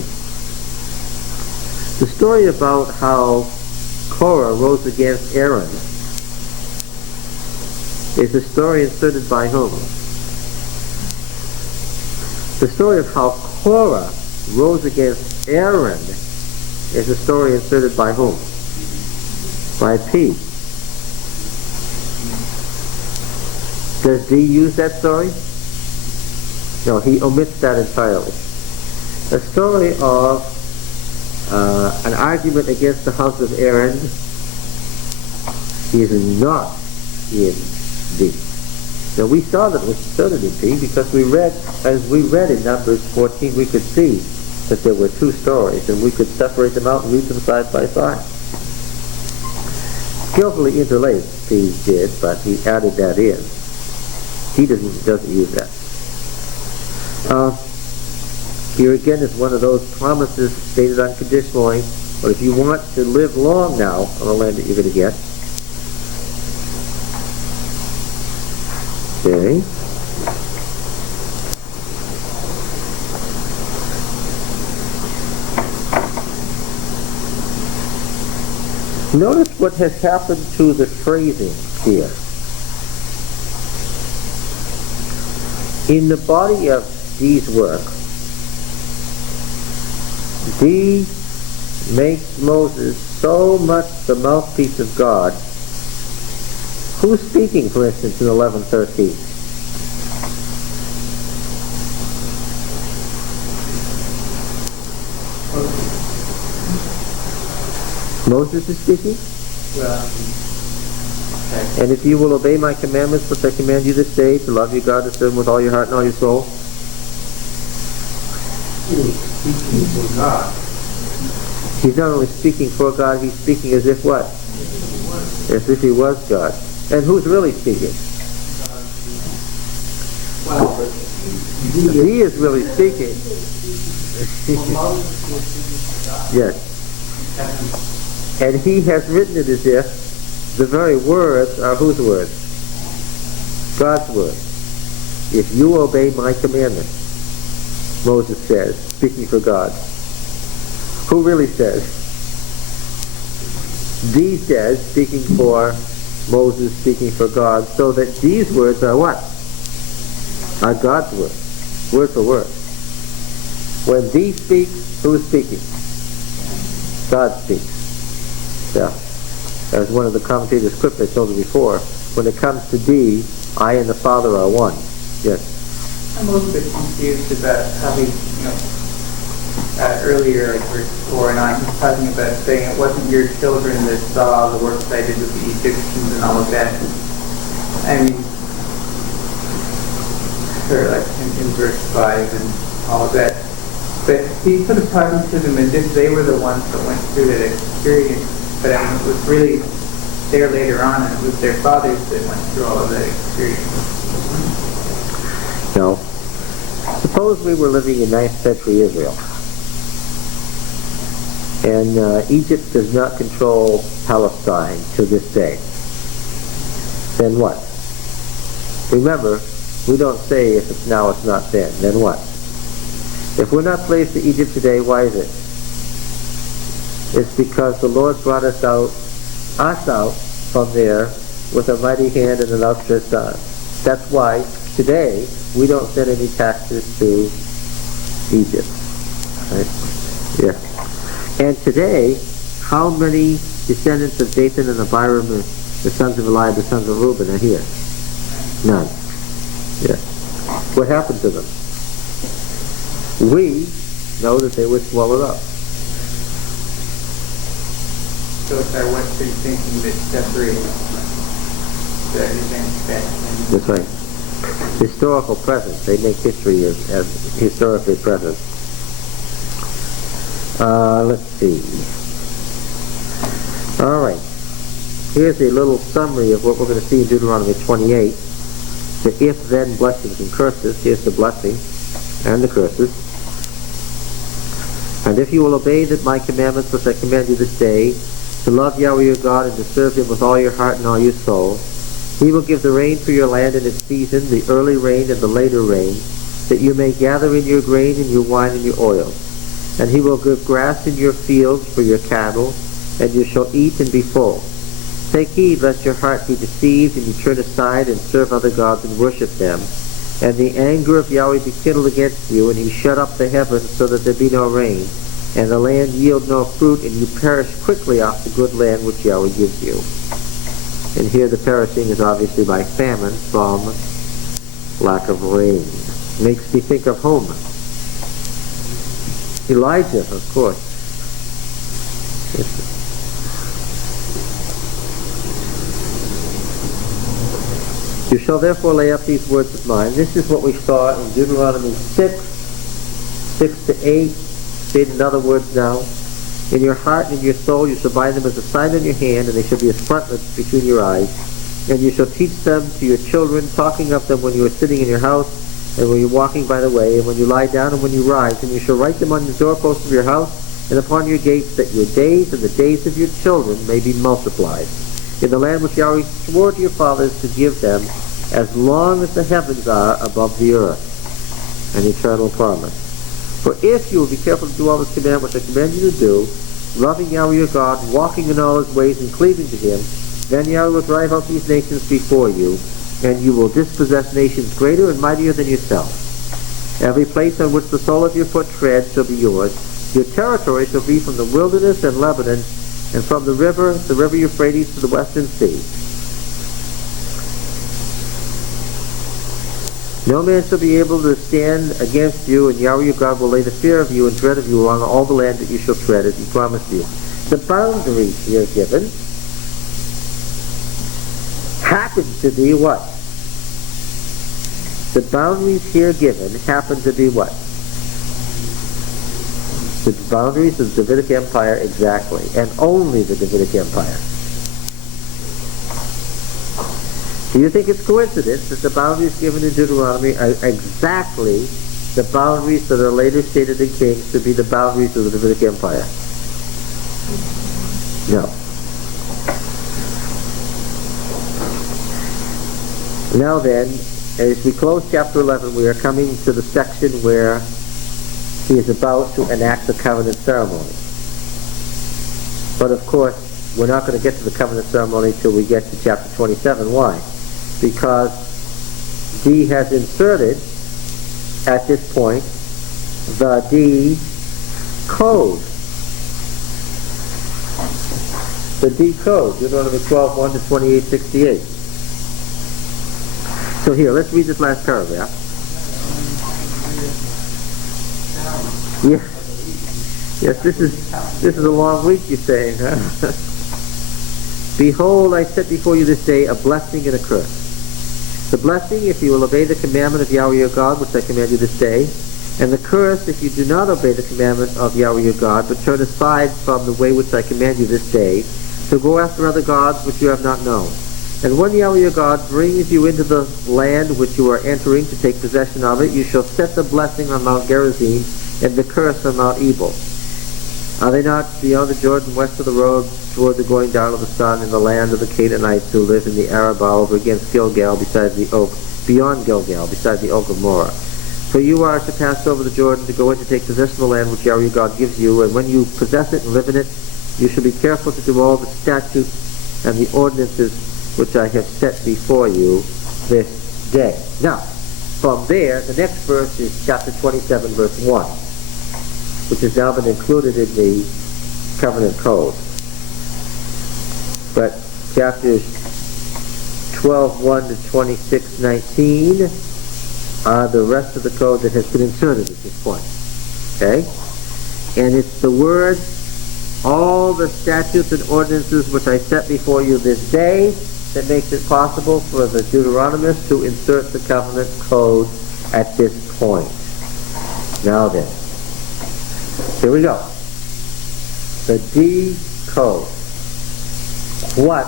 The story about how Korah rose against Aaron is a story inserted by whom? The story of how Korah rose against Aaron is a story inserted by whom? By P. Does D use that story? No, he omits that entirely. A story of an argument against the house of Aaron is not in D. Now we saw that it was inserted in P because as we read in Numbers 14, we could see that there were two stories, and we could separate them out and read them side by side. Skillfully interlaced, P did, but he added that in. He doesn't use that. Here again is one of those promises stated unconditionally, but if you want to live long now on the land that you're going to get, okay. Notice what has happened to the phrasing here. In the body of D's work, D makes Moses so much the mouthpiece of God. Who's speaking, for instance, in 11:13? Moses is speaking? And if you will obey my commandments, which I command you this day, to love your God and serve him with all your heart and all your soul. Speaking for God. He's not only speaking for God, he's speaking as if what? As if he was God. And who's really speaking? Well, He is really speaking. Yes. And he has written it as if the very words are whose words? God's words. If you obey my commandments, Moses says, speaking for God. Who really says? Thee says, speaking for Moses, speaking for God, so that these words are what? Are God's words, word for word. When thee speaks, who is speaking? God speaks. Yeah. As one of the commentators quickly told me before, when it comes to thee, I and the Father are one. Yes. I'm a little bit confused about how he, earlier, like verse 4 and on, he's talking about saying it wasn't your children that saw the works I did with the Egyptians and all of that. I mean, or like in verse 5 and all of that. But he's sort of talking to them as if they were the ones that went through that experience. But I mean, it was really there later on, and it was their fathers that went through all of that experience. No. Suppose we were living in 9th century Israel, and Egypt does not control Palestine to this day. Then what? Remember, we don't say if it's now, it's not then. Then what? If we're not slaves to Egypt today, why is it? It's because the Lord brought us out from there with a mighty hand and an outstretched arm. That's why today we don't send any taxes to Egypt. Right? Yeah. And today, how many descendants of Dathan and Abiram, the sons of Eliab, the sons of Reuben, are here? None. Yeah. What happened to them? We know that they were swallowed up. So it's our Western thinking that separates the events back then. That's right. Historical present. They make history as historically present. Let's see. All right. Here's a little summary of what we're going to see in Deuteronomy 28. The if-then blessings and curses. Here's the blessing and the curses. And if you will obey my commandments which I command you this day, to love Yahweh your God and to serve him with all your heart and all your soul, he will give the rain for your land in its season, the early rain and the later rain, that you may gather in your grain and your wine and your oil. And he will give grass in your fields for your cattle, and you shall eat and be full. Take heed lest your heart be deceived, and you turn aside and serve other gods and worship them. And the anger of Yahweh be kindled against you, and he shut up the heavens so that there be no rain, and the land yield no fruit, and you perish quickly off the good land which Yahweh gives you. And here the perishing is obviously by famine from lack of rain. Makes me think of Homer. Elijah, of course. You shall therefore lay up these words of mine. This is what we saw in Deuteronomy 6 to 8. Stated in other words now. In your heart and in your soul you shall bind them as a sign on your hand, and they shall be as frontlets between your eyes. And you shall teach them to your children, talking of them when you are sitting in your house, and when you are walking by the way, and when you lie down and when you rise. And you shall write them on the doorposts of your house and upon your gates, that your days and the days of your children may be multiplied in the land which Yahweh swore to your fathers to give them, as long as the heavens are above the earth. An eternal promise. For if you will be careful to do all this command which I command you to do, loving Yahweh your God, walking in all his ways and cleaving to him, then Yahweh will drive out these nations before you, and you will dispossess nations greater and mightier than yourself. Every place on which the sole of your foot treads shall be yours. Your territory shall be from the wilderness and Lebanon, and from the river Euphrates to the western sea. No man shall be able to stand against you, and Yahweh your God will lay the fear of you and dread of you along all the land that you shall tread, as he promised you. The boundaries here given happen to be what? The boundaries here given happen to be what? The boundaries of the Davidic Empire, exactly, and only the Davidic Empire. Do you think it's coincidence that the boundaries given in Deuteronomy are exactly the boundaries that are later stated in Kings to be the boundaries of the Davidic Empire? No. Now then, as we close chapter 11, we are coming to the section where he is about to enact the covenant ceremony. But of course, we're not going to get to the covenant ceremony till we get to chapter 27. Why? Because D has inserted, at this point, the D code. The D code, Deuteronomy 12:1 to 28:68. So here, let's read this last paragraph. Yeah. Yes, this is a long week, you're saying, huh? Behold, I set before you this day a blessing and a curse. The blessing, if you will obey the commandment of Yahweh your God, which I command you this day, and the curse, if you do not obey the commandment of Yahweh your God, but turn aside from the way which I command you this day, to go after other gods which you have not known. And when Yahweh your God brings you into the land which you are entering to take possession of it, you shall set the blessing on Mount Gerizim and the curse on Mount Ebal. Are they not beyond the Jordan, west of the road, toward the going down of the sun, in the land of the Canaanites who live in the Arabah over against Gilgal, beside the oak, beyond Gilgal, beside the oak of Moreh? For you are to pass over the Jordan to go in to take possession of the land which Yahweh your God gives you, and when you possess it and live in it, you shall be careful to do all the statutes and the ordinances which I have set before you this day. Now, from there, the next verse is chapter 27, verse 1, which has now been included in the covenant code. But chapters 12:1 to 26:19 are the rest of the code that has been inserted at this point. Okay? And it's the word, all the statutes and ordinances which I set before you this day, that makes it possible for the Deuteronomists to insert the covenant code at this point. Now then, here we go. The D code. What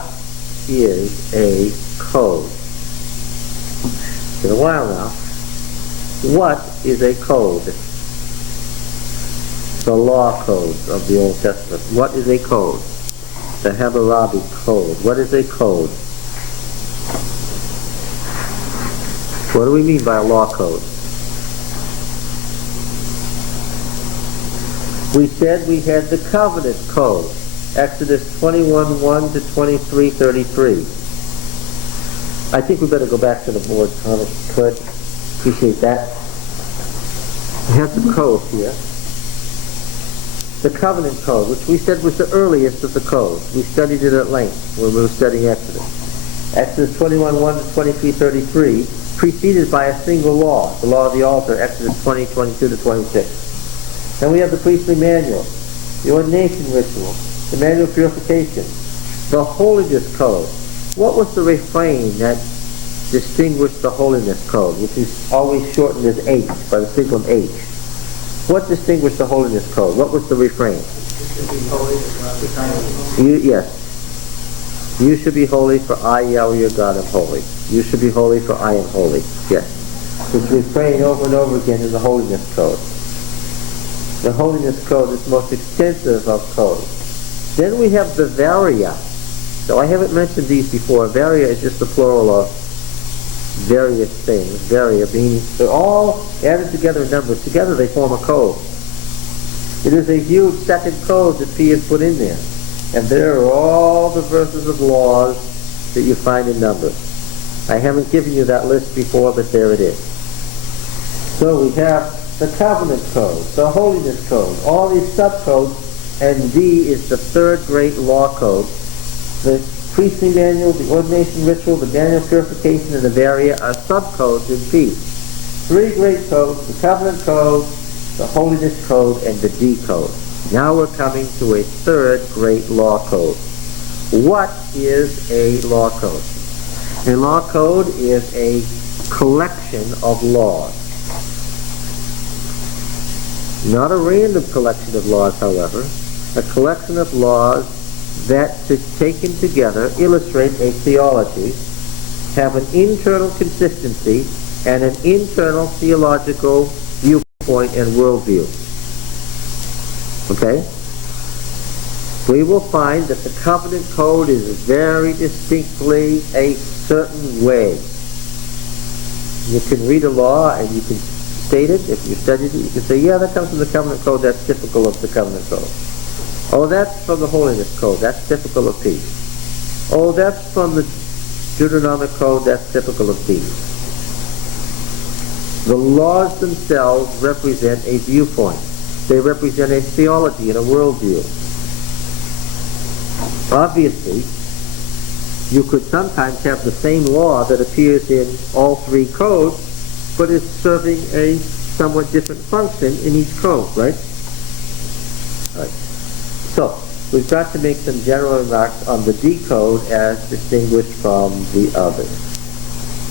is a code? It's been a while now. What is a code? The law codes of the Old Testament. What is a code? The Hammurabi Code. What is a code? What do we mean by a law code? We said we had the covenant code. Exodus 21:1 to 23:33. I think we better go back to the board, Thomas, if you could. Appreciate that. We have the code here. The covenant code, which we said was the earliest of the codes. We studied it at length when we were studying Exodus. Exodus 21:1 to 23:33, preceded by a single law, the law of the altar, Exodus 20:22 to 26. Then we have the priestly manual, the ordination ritual, the manual of purification, the holiness code. What was the refrain that distinguished the holiness code, which is always shortened as H, by the signal H? What distinguished the holiness code? What was the refrain? Yes. You should be holy, for I, Yahweh your God, am holy. You should be holy, for I am holy. Yes. It's refrained over and over again in the holiness code. The holiness code is the most extensive of codes. Then we have the varia. So I haven't mentioned these before. Varia is just the plural of various things. Varia meaning they're all added together in numbers. Together they form a code. It is a huge second code that P is put in there. And there are all the verses of laws that you find in Numbers. I haven't given you that list before, but there it is. So we have the covenant code, the holiness code, all these subcodes, and D is the third great law code. The priestly manual, the ordination ritual, the manual of purification, and the varia are subcodes in P. Three great codes, the covenant code, the holiness code, and the D code. Now we're coming to a third great law code. What is a law code? A law code is a collection of laws. Not a random collection of laws, however. A collection of laws that, taken together, illustrate a theology, have an internal consistency, and an internal theological viewpoint and worldview. Okay? we will find that the covenant code is very distinctly a certain way. You can read a law and you can state it. If you studied it, you can say, yeah, that comes from the covenant code. That's typical of the covenant code. Oh, that's from the holiness code. That's typical of peace. Oh, that's from the Deuteronomy code. That's typical of peace. The laws themselves represent a viewpoint. They represent a theology and a worldview. Obviously, you could sometimes have the same law that appears in all three codes, but it's serving a somewhat different function in each code, right? Right. So, we've got to make some general remarks on the D code as distinguished from the others.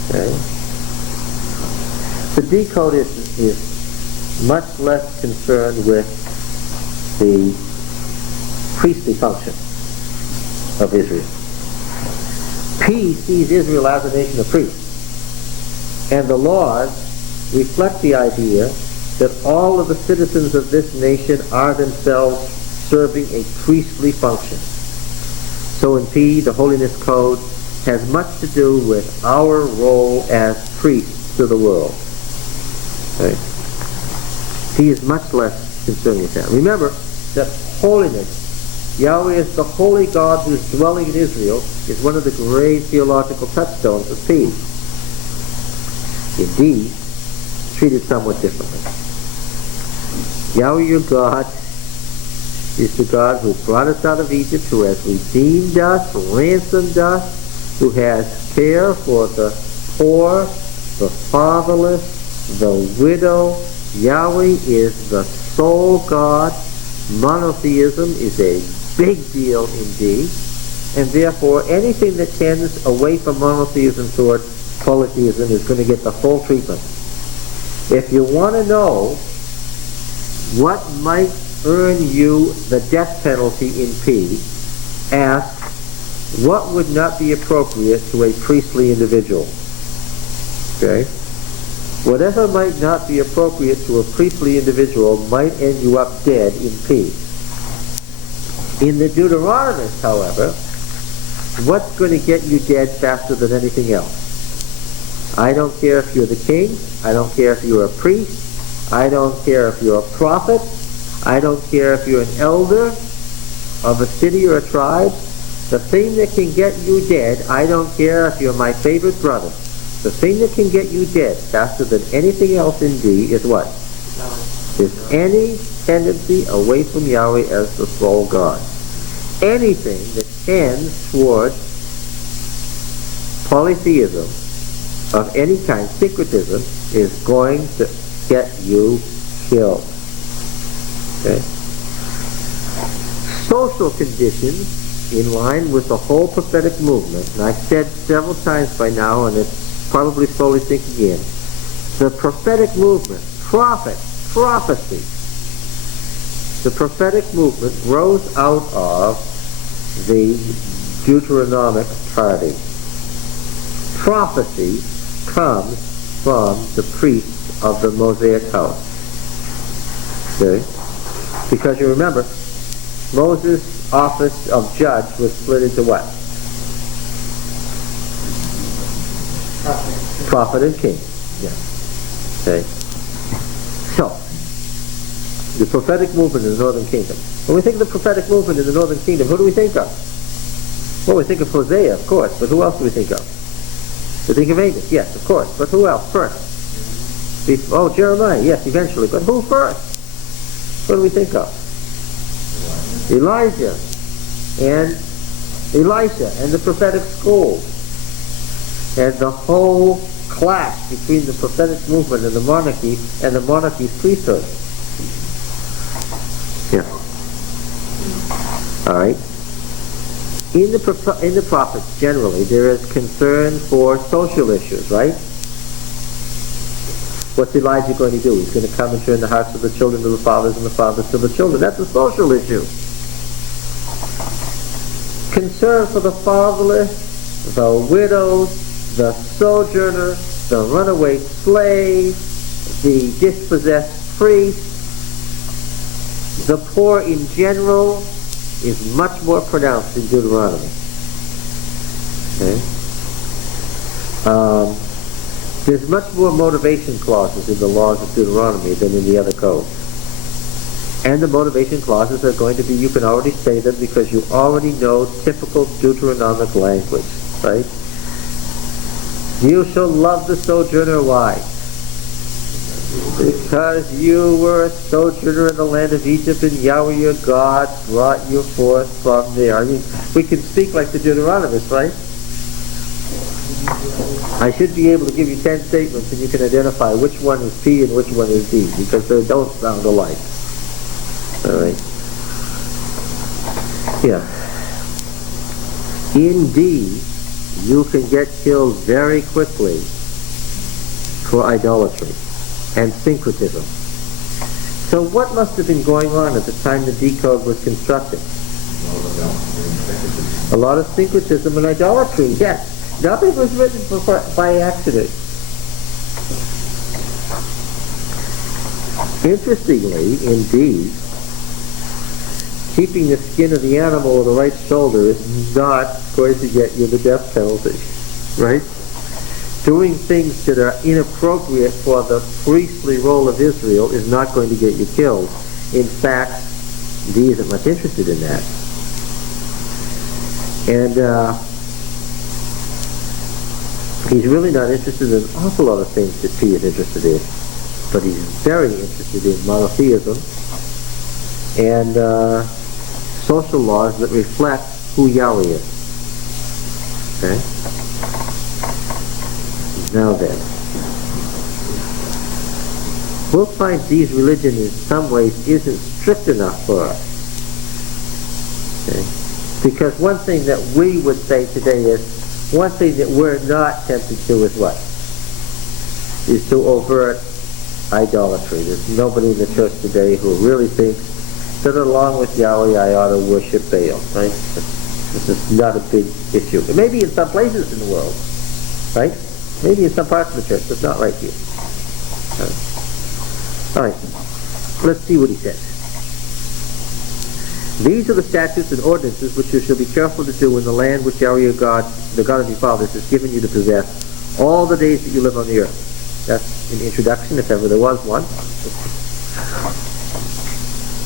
Okay? The D code is much less concerned with the priestly function of Israel. P sees Israel as a nation of priests, and the laws reflect the idea that all of the citizens of this nation are themselves serving a priestly function. So in P, the Holiness Code has much to do with our role as priests to the world. Okay? P is much less concerned with that. Remember that holiness, Yahweh is the holy God who's dwelling in Israel, is one of the great theological touchstones of P. In D, it's treated somewhat differently. Yahweh your God is the God who brought us out of Egypt, who has redeemed us, ransomed us, who has care for the poor, the fatherless, the widow. Yahweh is the sole God. Monotheism is a big deal indeed, and therefore anything that tends away from monotheism toward polytheism is going to get the full treatment. If you want to know what might earn you the death penalty in P, ask what would not be appropriate to a priestly individual. Okay? Whatever might not be appropriate to a priestly individual might end you up dead in P. In the Deuteronomists, however, what's going to get you dead faster than anything else? I don't care if you're the king. I don't care if you're a priest. I don't care if you're a prophet. I don't care if you're an elder of a city or a tribe. The thing that can get you dead, I don't care if you're my favorite brother. The thing that can get you dead faster than anything else in D is what? Is any tendency away from Yahweh as the sole God. Anything that tends toward polytheism of any kind, syncretism, is going to get you killed. Okay? Social conditions in line with the whole prophetic movement, and I've said several times by now, and it's probably slowly sinking in, the prophetic movement, prophecy, the prophetic movement rose out of the Deuteronomic party. Prophecy comes from the priests of the Mosaic house. Okay? Because you remember, Moses' office of judge was split into what? Prophet and king. Yeah. Okay. So, the prophetic movement in the Northern Kingdom. When we think of the prophetic movement in the Northern Kingdom, who do we think of? Well, we think of Hosea, of course, but who else do we think of? We think of Amos, yes, of course, but who else first? Oh, Jeremiah, yes, eventually, but who first? What do we think of? Elijah and Elisha and the prophetic school and the whole clash between the prophetic movement and the monarchy's priesthood. Yeah. All right. In the prophets generally, there is concern for social issues, right? What's Elijah going to do? He's going to come and turn the hearts of the children to the fathers and the fathers to the children. That's a social issue. Concern for the fatherless, the widows, the sojourner, the runaway slave, the dispossessed priest, the poor in general, is much more pronounced in Deuteronomy. Okay? There's much more motivation clauses in the laws of Deuteronomy than in the other codes. And the motivation clauses are going to be, you can already say them because you already know typical Deuteronomic language, right? You shall love the sojourner. Why? Because you were a sojourner in the land of Egypt, and Yahweh your God brought you forth from there. I mean, we can speak like the Deuteronomists, right? I should be able to give you 10 statements, and you can identify which one is P and which one is D, because they don't sound alike. All right. Yeah. In D, you can get killed very quickly for idolatry and syncretism. So what must have been going on at the time the D code was constructed? A lot of syncretism and idolatry, yes. Nothing was written by accident. Interestingly, indeed, keeping the skin of the animal on the right shoulder is not going to get you the death penalty, right? Doing things that are inappropriate for the priestly role of Israel is not going to get you killed. In fact, D isn't much interested in that. And he's really not interested in an awful lot of things that P is interested in. But he's very interested in monotheism and social laws that reflect who Yahweh is. Okay? Now then, we'll find D's religion in some ways isn't strict enough for us. Okay? Because one thing that we would say today is, one thing that we're not tempted to is what? Is to overt idolatry. There's nobody in the church today who really thinks that along with Yahweh I ought to worship Baal, right? This is not a big issue. It may be in some places in the world, right? Maybe in some parts of the church, but not right here. All right. Let's see what he says. These are the statutes and ordinances which you shall be careful to do in the land which Yahweh your God, the God of your fathers, has given you to possess all the days that you live on the earth. That's an introduction, if ever there was one.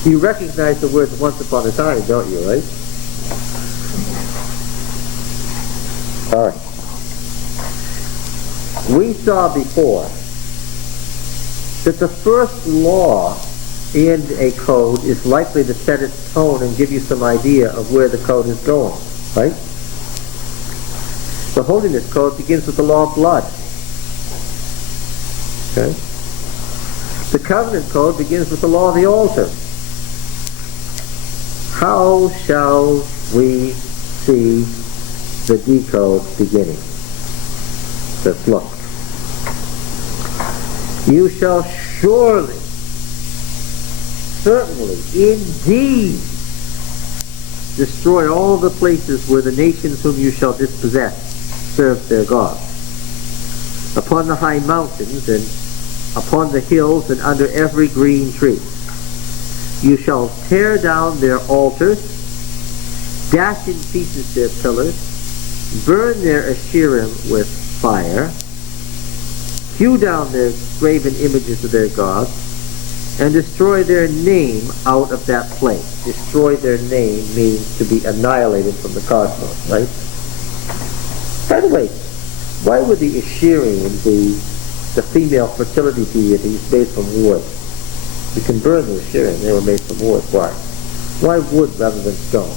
You recognize the words once upon a time, don't you, right? All right. We saw before that the first law in a code is likely to set its tone and give you some idea of where the code is going, right? The holiness code begins with the law of blood. Okay? The covenant code begins with the law of the altar. How shall we see the decode beginning? Let's look. You shall surely, certainly, indeed, destroy all the places where the nations whom you shall dispossess serve their God. Upon the high mountains and upon the hills and under every green tree. You shall tear down their altars, dash in pieces their pillars, burn their Asherim with fire, hew down their graven images of their gods, and destroy their name out of that place. Destroy their name means to be annihilated from the cosmos, right? By the way, why would the Asherim be the female fertility deities made from wood? You can burn the Asherim, they were made from wood. Why? Why wood rather than stone?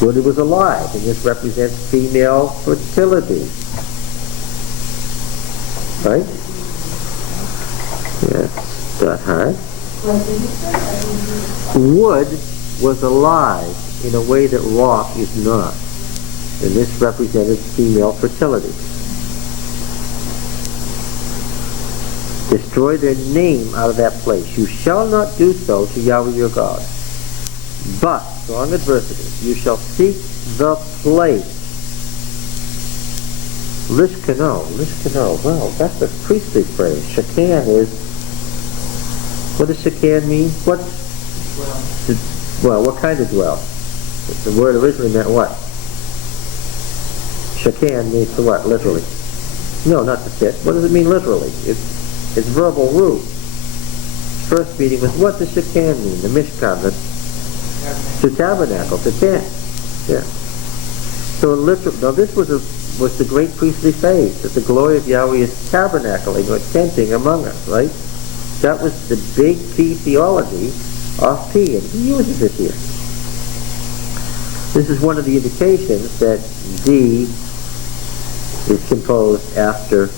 Wood was alive, and this represents female fertility. Right? Yes, that high. Wood was alive in a way that rock is not. And this represented female fertility. Destroy their name out of that place. You shall not do so to Yahweh your God. But, strong adversity, you shall seek the place. Lishkano. Well, that's a priestly phrase. Shakan is, what does Shakan mean? What Well, what kind of dwell? The word originally meant what? Shekan means to what, literally? No, not to sit. What does it mean literally? It's verbal root. First meaning was, what does Shekan mean? The Mishkan, to tabernacle, to tent. Yeah. So literal. Now this was the great priestly phase, that the glory of Yahweh is tabernacling or tenting among us, right? That was the big key theology of P, and he uses it here. This is one of the indications that D is composed after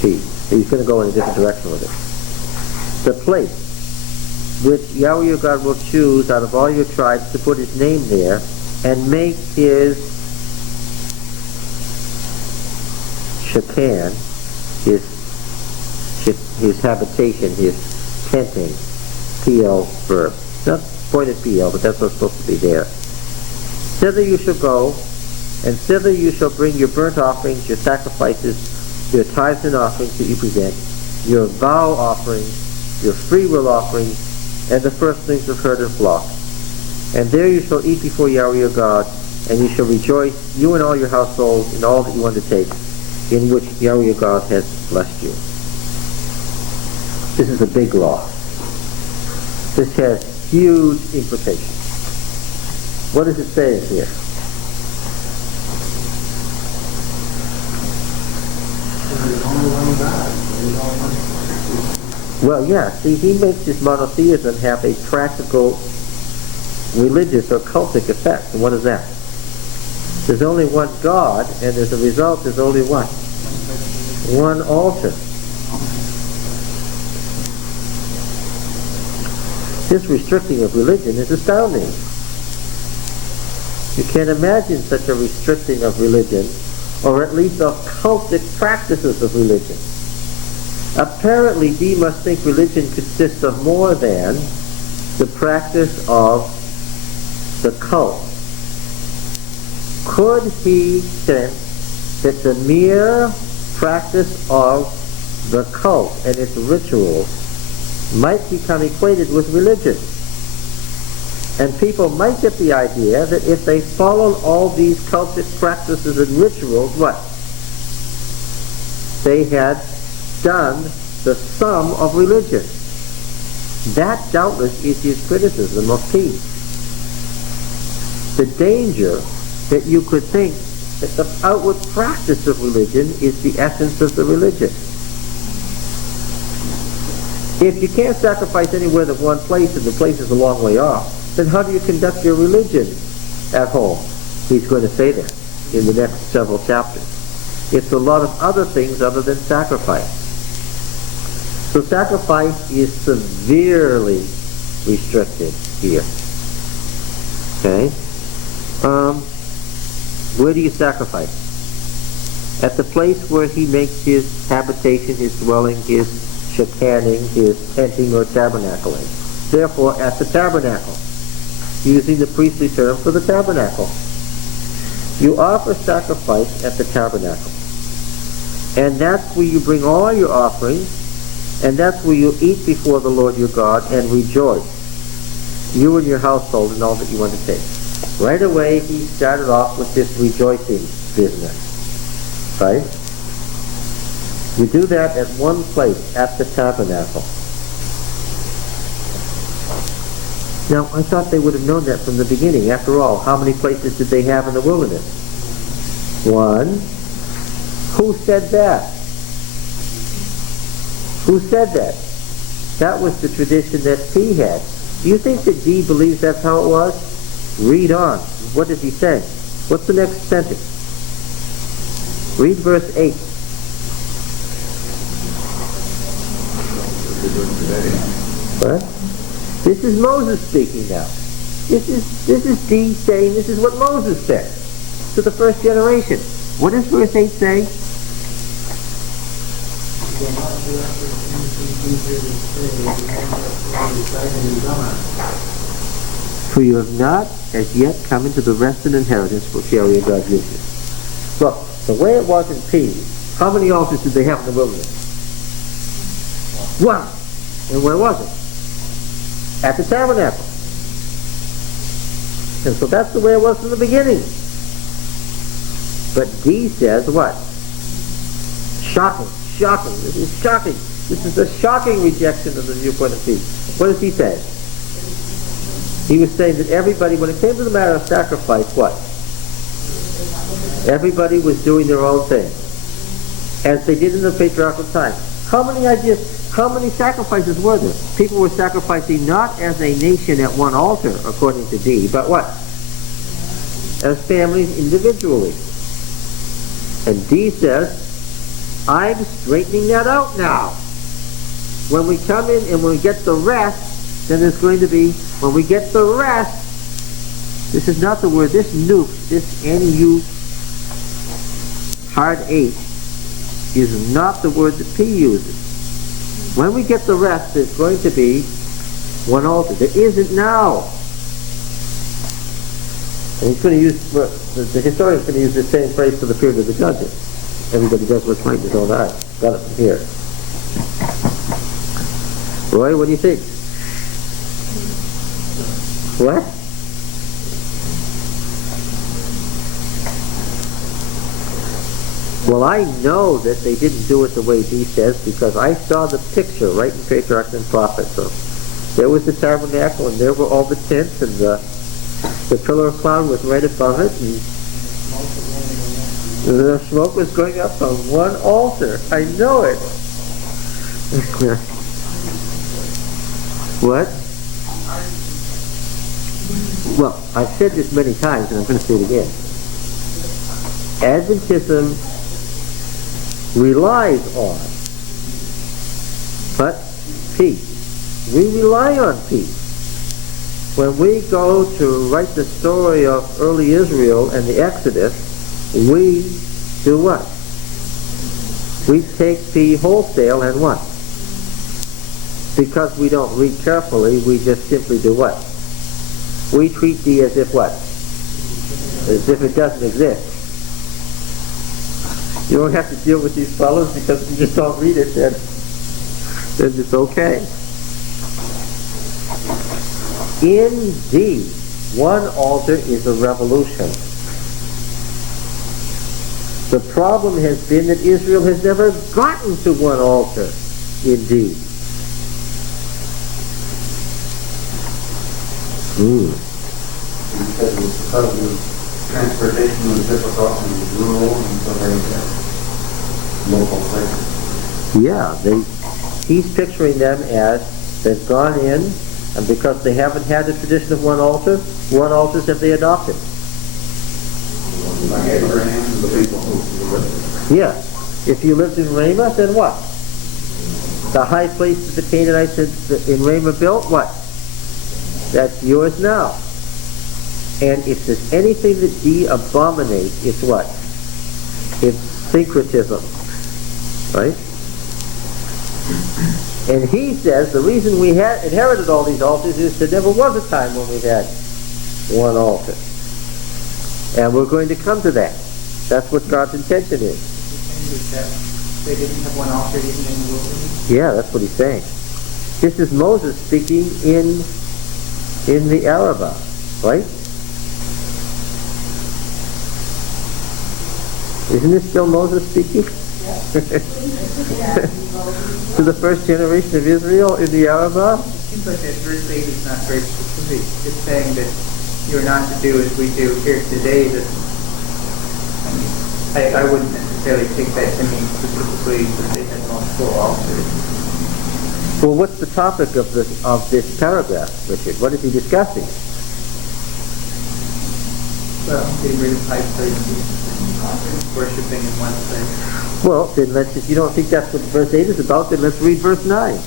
P. He's going to go in a different direction with it. The place which Yahweh your God will choose out of all your tribes to put his name there and make his Shekan, his habitation, his tenting, PL verb. Not pointed PL, but that's what's supposed to be there. Thither you shall go, and thither you shall bring your burnt offerings, your sacrifices, your tithes and offerings that you present, your vow offerings, your freewill offerings, and the firstlings of herd and flock. And there you shall eat before Yahweh your God, and you shall rejoice, you and all your household, in all that you undertake, in which Yahweh your God has blessed you. This is a big law. This has huge implications. What does it say here? There's only one God. There's only one. Well, yeah, see, he makes this monotheism have a practical religious or cultic effect. And what is that? There's only one God, and as a result, there's only what? One altar. This restricting of religion is astounding. You can't imagine such a restricting of religion, or at least of cultic practices of religion. Apparently, D must think religion consists of more than the practice of the cult. Could he sense that the mere practice of the cult and its rituals might become equated with religion? And people might get the idea that if they followed all these cultic practices and rituals, what? They had done the sum of religion. That doubtless is his criticism of peace. The danger that you could think that the outward practice of religion is the essence of the religion. If you can't sacrifice anywhere but one place and the place is a long way off, then how do you conduct your religion at home? He's going to say that in the next several chapters. It's a lot of other things other than sacrifice. So sacrifice is severely restricted here. Okay? Where do you sacrifice? At the place where he makes his habitation, his dwelling, his shekaning, his tenting or tabernacling. Therefore, at the tabernacle, using the priestly term for the tabernacle. You offer sacrifice at the tabernacle. And that's where you bring all your offerings, and that's where you eat before the Lord your God and rejoice, you and your household and all that you undertake. Right away, he started off with this rejoicing business. Right? You do that at one place, at the tabernacle. Now, I thought they would have known that from the beginning. After all, how many places did they have in the wilderness? One. Who said that? Who said that? That was the tradition that P had. Do you think that D believes that's how it was? Read on. What does he say? What's the next sentence? Read verse 8. What? This is Moses speaking now. This is D saying this is what Moses said to the first generation. What does verse 8 say? For you have not as yet come into the rest and inheritance which Yahweh your God gives you. Look, the way it was in P, how many altars did they have in the wilderness? One. And where was it? At the tabernacle. And so that's the way it was from the beginning. But D says what? Shocking, shocking, this is shocking. This is a shocking rejection of the viewpoint of P. What does he say? He was saying that everybody, when it came to the matter of sacrifice, what? Everybody was doing their own thing, as they did in the patriarchal time. How many sacrifices were there? People were sacrificing not as a nation at one altar, according to D, but what? As families individually. And D says, I'm straightening that out now. When we come in and when we get the rest, then there's going to be, when we get the rest, this is not the word, this nuke, this N-U hard H, is not the word that P uses. When we get the rest, there's going to be one altar. There isn't now. And he's going to use, the historian's going to use the same phrase for the period of the judges. Everybody does what's right in his own eyes. Got it from here. Roy, what do you think? What? Well, I know that they didn't do it the way D says because I saw the picture right in Patriarchs and Prophets. So there was the tabernacle and there were all the tents and the pillar of cloud was right above it and the smoke was going up on one altar. I know it. What? Well, I've said this many times and I'm going to say it again. Adventism relies on but peace. We rely on peace. When we go to write the story of early Israel and the Exodus, we do what? We take P wholesale and what? Because we don't read carefully, we just simply do what? We treat D as if what? As if it doesn't exist. You don't have to deal with these fellows because you just don't read it, then it's okay. In D, one altar is a revolution. The problem has been that Israel has never gotten to one altar in D. Because it was because of transportation was difficult and rural, and so they had local places. Yeah, he's picturing them as they've gone in, and because they haven't had the tradition of one altars have they adopted. Like Abraham, the people who lived. Yeah. If you lived in Ramah, then what? The high place that the Canaanites in Ramah built, what? That's yours now. And if there's anything that D abominates, it's what? It's syncretism. Right? And he says the reason we had inherited all these altars is there never was a time when we had one altar. And we're going to come to that. That's what God's intention is. They didn't have one altar even in the wilderness? Yeah, that's what he's saying. This is Moses speaking in the Arabah, right? Isn't this still Moses speaking? To the first generation of Israel in the Arabah? It seems like that verse 8 is not very specific. It's saying that you're not to do as we do here today. That I wouldn't necessarily take that to mean specifically that they had multiple altars. Well, what's the topic of this paragraph, Richard? What is he discussing? Well, getting rid of high places, worshiping in one place. Well, then if you don't think that's what verse 8 is about, then let's read verse 9.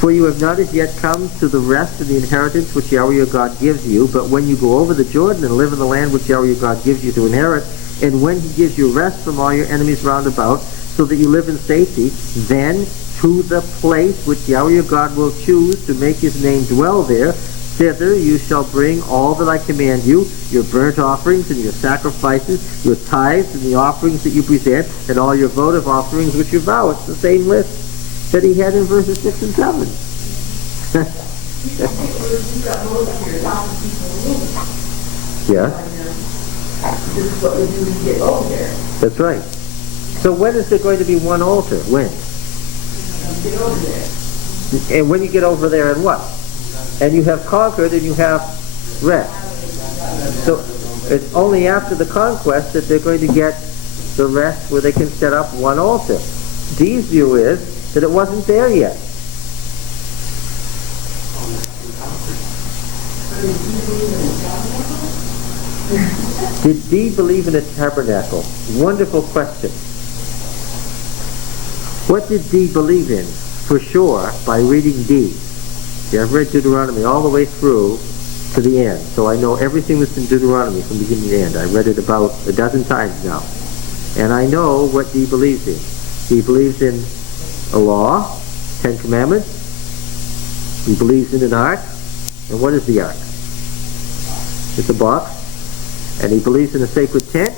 For you have not as yet come to the rest of the inheritance which Yahweh your God gives you, but when you go over the Jordan and live in the land which Yahweh your God gives you to inherit, and when he gives you rest from all your enemies round about, so that you live in safety, then to the place which Yahweh your God will choose to make his name dwell there, thither you shall bring all that I command you, your burnt offerings and your sacrifices, your tithes and the offerings that you present, and all your votive offerings which you vow. It's the same list that he had in verses 6 and 7. Yeah, This is what we do to get over there. that's right. So when is there going to be one altar? When? Get over there. And when you get over there and what? And you have conquered and you have rest. So it's only after the conquest that they're going to get the rest where they can set up one altar. Dee's view is that it wasn't there yet. Did Dee believe in a tabernacle? Wonderful question. What did Dee believe in? For sure, by reading Dee. Yeah, I've read Deuteronomy all the way through to the end, so I know everything that's in Deuteronomy from beginning to end. I read it about a dozen times now. And I know what Dee believes in. He believes in a law, 10 Commandments. He believes in an ark. And what is the ark? It's a box. And he believes in a sacred tent.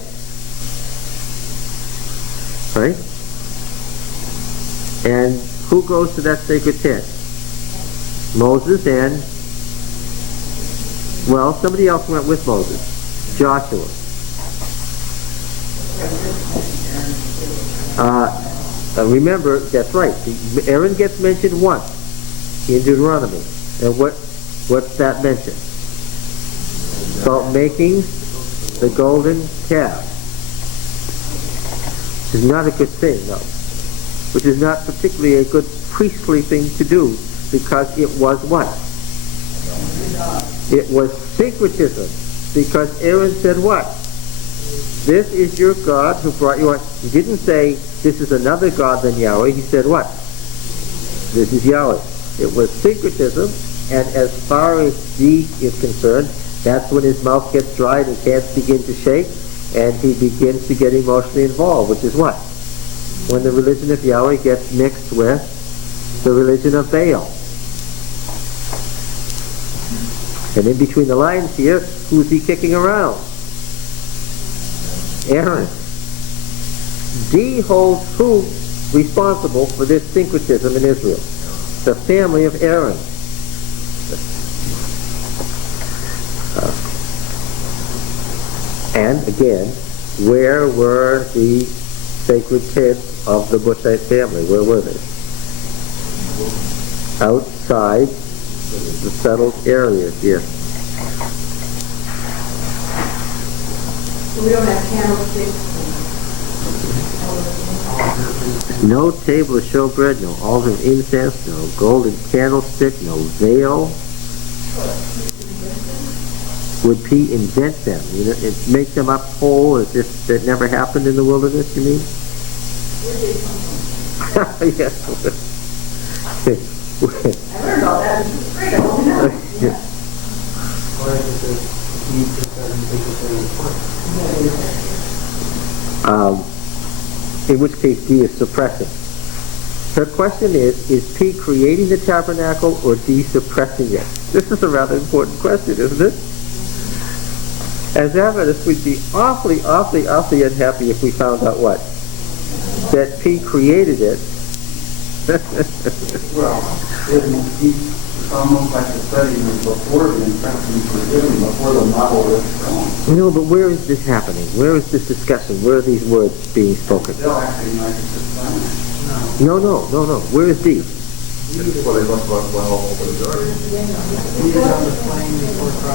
Right? And who goes to that sacred tent? Moses and, well, somebody else went with Moses. Joshua. Remember, that's right. Aaron gets mentioned once in Deuteronomy. And what's that mention? About making the golden calf. Which is not a good thing, no. Which is not particularly a good priestly thing to do, because it was what? It was syncretism. Because Aaron said what? This is your God who brought you out. He didn't say, this is another God than Yahweh. He said what? This is Yahweh. It was syncretism, and as far as Dee is concerned, that's when his mouth gets dry and his hands begin to shake, and he begins to get emotionally involved, which is what? When the religion of Yahweh gets mixed with the religion of Baal. And in between the lines here, who's he kicking around? Aaron. Dee holds who responsible for this syncretism in Israel? The family of Aaron. And again, where were the sacred tents of the Bushite family? Where were they? Outside the settled areas, yes. So we don't have candlesticks. No table of showbread, no altar of incense, no golden candlestick, no veil. Would he invent them? You know, and make them up whole as if that never happened in the wilderness, you mean? Yes. I learned all that. This is great. I want to know. Yeah. In which case Dee is suppressing. Her question is P creating the tabernacle or D suppressing it? This is a rather important question, isn't it? As Adventists, we'd be awfully unhappy if we found out what? That P created it. Well, it's almost like the study was before the instructions were given, before the model was shown. No, but where is this happening? Where is this discussion? Where are these words being spoken? Still acting like it's a plan. No. Where is D? Well, they must have went all over the garden.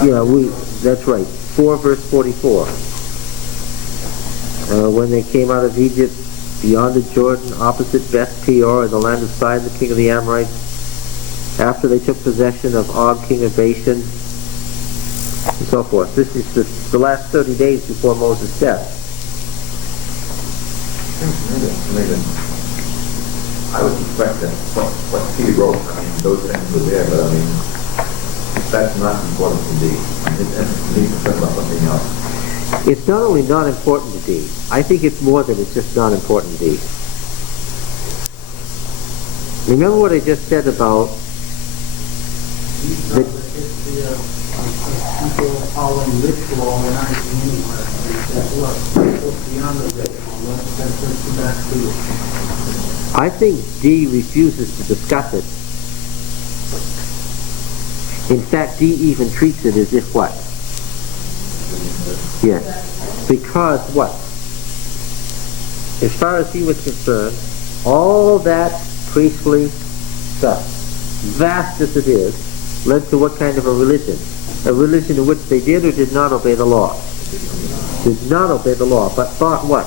Yeah, that's right. 4 verse 44. When they came out of Egypt, beyond the Jordan, opposite Beth Peor, in the land of Sidon, the king of the Amorites, after they took possession of Og, king of Bashan, and so forth. This is the last 30 days before Moses' death. I would suspect that what he wrote, I mean, those things were there, but I mean, that's not important to me. It needs to think about something else. It's not only not important to D. I think it's more than it's just not important to D. Remember what I just said about the history of people following ritual organizing anywhere. Look, beyond the ritual, that's the best do. I think D refuses to discuss it. In fact, D even treats it as if what? Yes. Because what? As far as he was concerned, all that priestly stuff, vast as it is, led to what kind of a religion? A religion in which they did or did not obey the law. Did not obey the law, but thought what?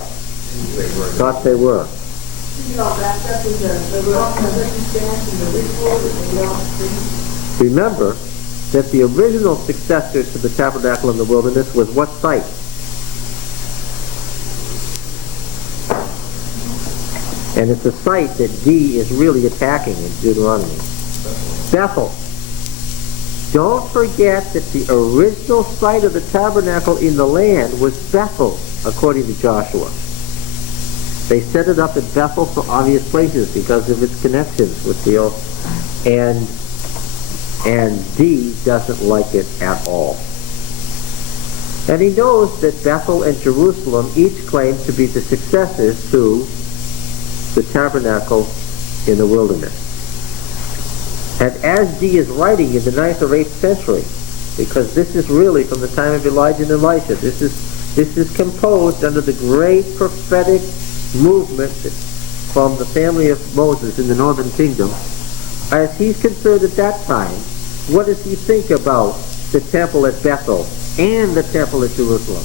Thought they were. Remember that the original successor to the tabernacle in the wilderness was what site? And it's a site that D is really attacking in Deuteronomy. Bethel. Don't forget that the original site of the tabernacle in the land was Bethel, according to Joshua. They set it up at Bethel for obvious places because of its connections with the old. And D doesn't like it at all. And he knows that Bethel and Jerusalem each claim to be the successors to the tabernacle in the wilderness. And as D is writing in the 9th or 8th century, because this is really from the time of Elijah and Elisha, this is composed under the great prophetic movement from the family of Moses in the northern kingdom. As he's concerned at that time, what does he think about the temple at Bethel and the temple at Jerusalem?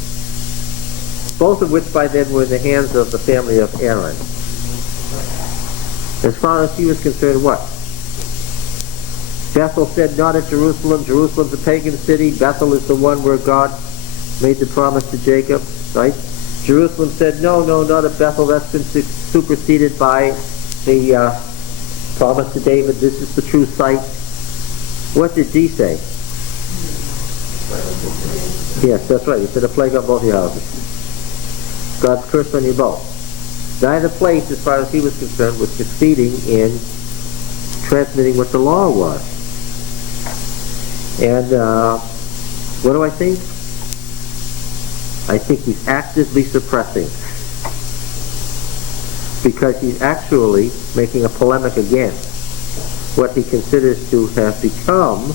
Both of which by then were in the hands of the family of Aaron. As far as he was concerned, what? Bethel said not at Jerusalem. Jerusalem's a pagan city. Bethel is the one where God made the promise to Jacob, right? Jerusalem said, no, not at Bethel. That's been superseded by the promise to David. This is the true site. What did D say? Yes, that's right. He said a plague on both your houses. God's curse on you both. Neither place, as far as he was concerned, was succeeding in transmitting what the law was. And what do I think? I think he's actively suppressing, because he's actually making a polemic against what he considers to have become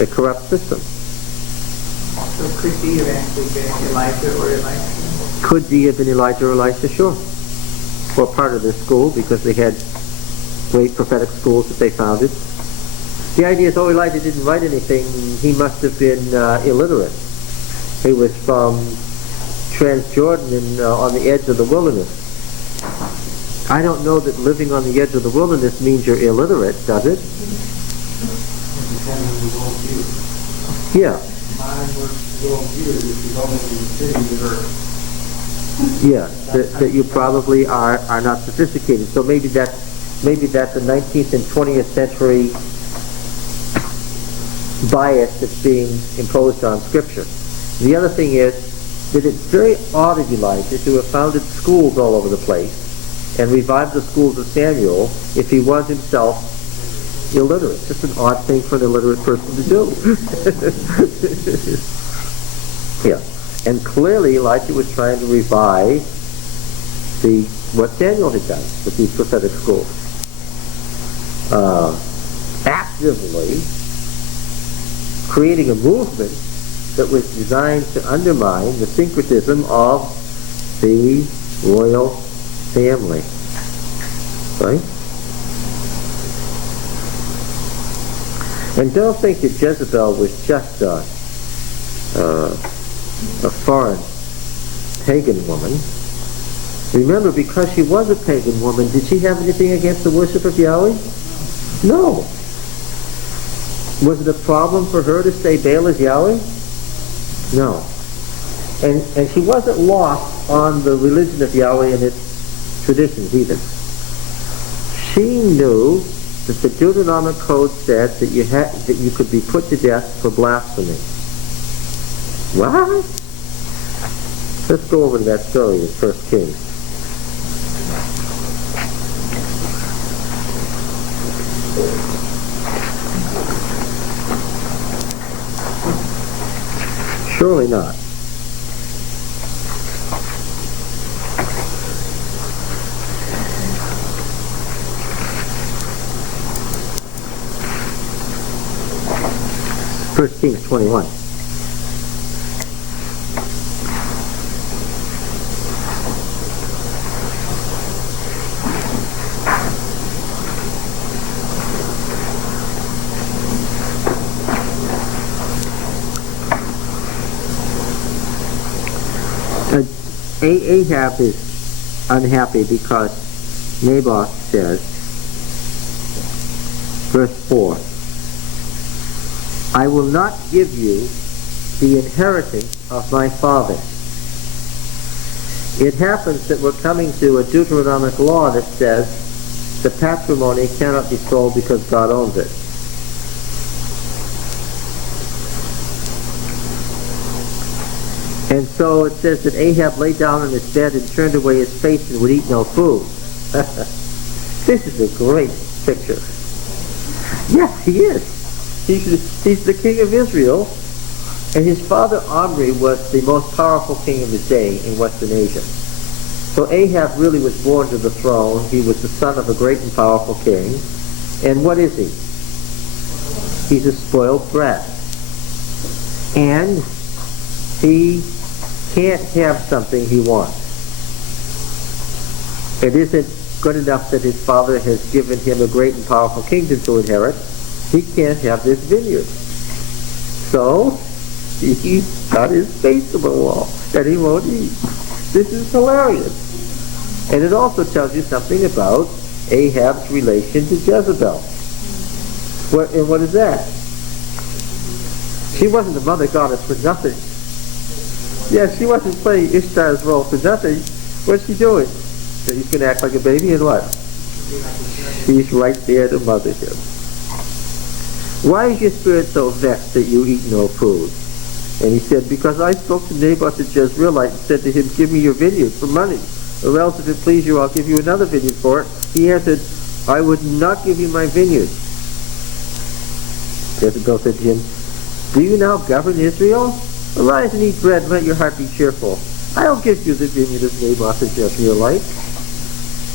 a corrupt system. So could he have actually been Elijah or Elisha? Could he have been Elijah or Elisha? Sure. Or part of this school, because they had great prophetic schools that they founded. The idea is, Elijah didn't write anything. He must have been illiterate. He was from Transjordan and on the edge of the wilderness. I don't know that living on the edge of the wilderness means you're illiterate, does it? Yeah. Yeah, that you probably are not sophisticated. So maybe that's a 19th and 20th century bias that's being imposed on Scripture. The other thing is that it's very odd of Elijah to have founded schools all over the place and revived the schools of Samuel if he was himself illiterate. It's just an odd thing for an illiterate person to do. Yeah. And clearly Elijah was trying to revive what Samuel had done with these prophetic schools. Actively creating a movement that was designed to undermine the syncretism of the royal family. Right? And don't think that Jezebel was just a foreign pagan woman. Remember, because she was a pagan woman, did she have anything against the worship of Yahweh? No. Was it a problem for her to say Baal is Yahweh? No. And she wasn't lost on the religion of Yahweh and its traditions either. She knew that the Deuteronomy code said that you could be put to death for blasphemy. What? Let's go over to that story in 1 Kings. Surely not. First Kings 21. Ahab is unhappy because Naboth says, verse 4, I will not give you the inheritance of my father. It happens that we're coming to a Deuteronomic law that says the patrimony cannot be sold because God owns it. And so it says that Ahab lay down on his bed and turned away his face and would eat no food. This is a great picture. Yes, he is. He's the king of Israel, and his father Omri was the most powerful king of his day in Western Asia. So Ahab really was born to the throne. He was the son of a great and powerful king. And what is he? He's a spoiled brat. And he can't have something he wants. It isn't good enough that his father has given him a great and powerful kingdom to inherit. He can't have this vineyard. So he's got his face to the wall and he won't eat. This is hilarious. And it also tells you something about Ahab's relation to Jezebel. And what is that? She wasn't the mother goddess for nothing. Yeah, she wasn't playing Ishtar's role for nothing. What's she doing? So he's going to act like a baby and what? She's right there to mother him. Why is your spirit so vexed that you eat no food? And he said, because I spoke to Naboth the Jezreelite and said to him, give me your vineyard for money, or else if it please you, I'll give you another vineyard for it. He answered, I would not give you my vineyard. Jezebel said to him, do you now govern Israel? Arise and eat bread, and let your heart be cheerful. I'll give you the vineyard of Naboth the Jezreelite.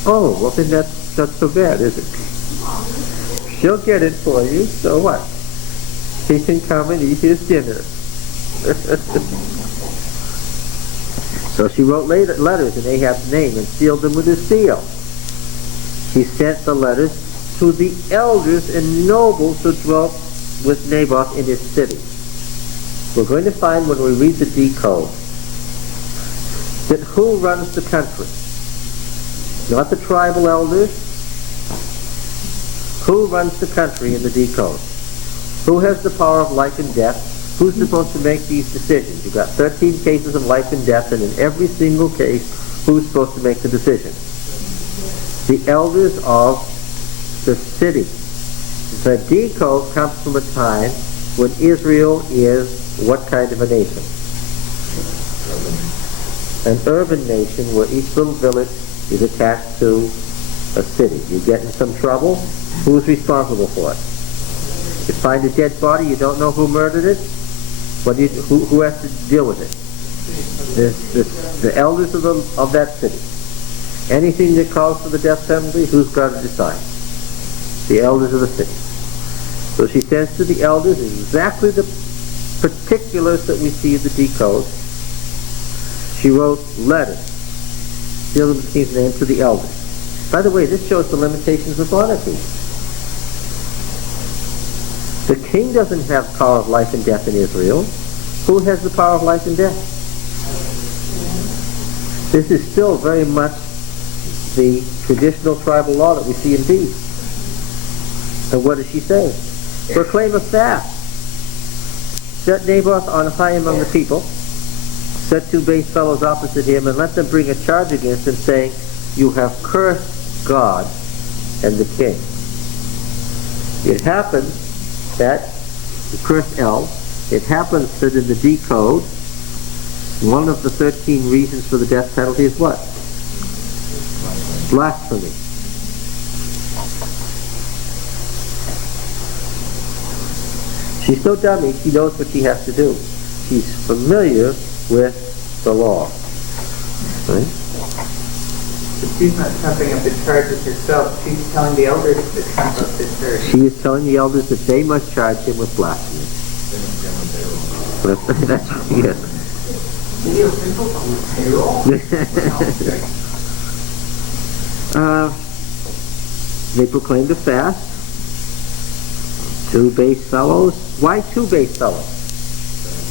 Oh, well then that's not so bad, is it? She'll get it for you, so what? He can come and eat his dinner. So she wrote letters in Ahab's name and sealed them with a seal. She sent the letters to the elders and nobles who dwelt with Naboth in his city. We're going to find when we read the decode that who runs the country? Not the tribal elders. Who runs the country in the decode? Who has the power of life and death? Who's supposed to make these decisions? You've got 13 cases of life and death, and in every single case, who's supposed to make the decision? The elders of the city. The decode comes from a time when Israel is what kind of a nation? An urban nation where each little village is attached to a city. You get in some trouble, who's responsible for it? You find a dead body, you don't know who murdered it, who has to deal with it? The elders of that city. Anything that calls for the death penalty, who's got to decide? The elders of the city. So she sends to the elders exactly the particulars that we see in the decode. She wrote letters, sealed in the king's name, to the elders. By the way, this shows the limitations of monarchy. The king doesn't have power of life and death in Israel. Who has the power of life and death? This is still very much the traditional tribal law that we see in peace. And what does she say? Proclaim a fast. Set Naboth on high among the people. Set two base fellows opposite him, and let them bring a charge against him, saying, you have cursed God and the king. It happens that the cursed El, it happens that in the decode, one of the 13 reasons for the death penalty is what? Blasphemy. She's so dummy, she knows what she has to do. She's familiar with the law. Right? But she's not trumping up the charges herself. She's telling the elders to trump up the charge. She is telling the elders that they must charge him with blasphemy. That's yes. They proclaimed a fast. Two base fellows. Why two base fellows?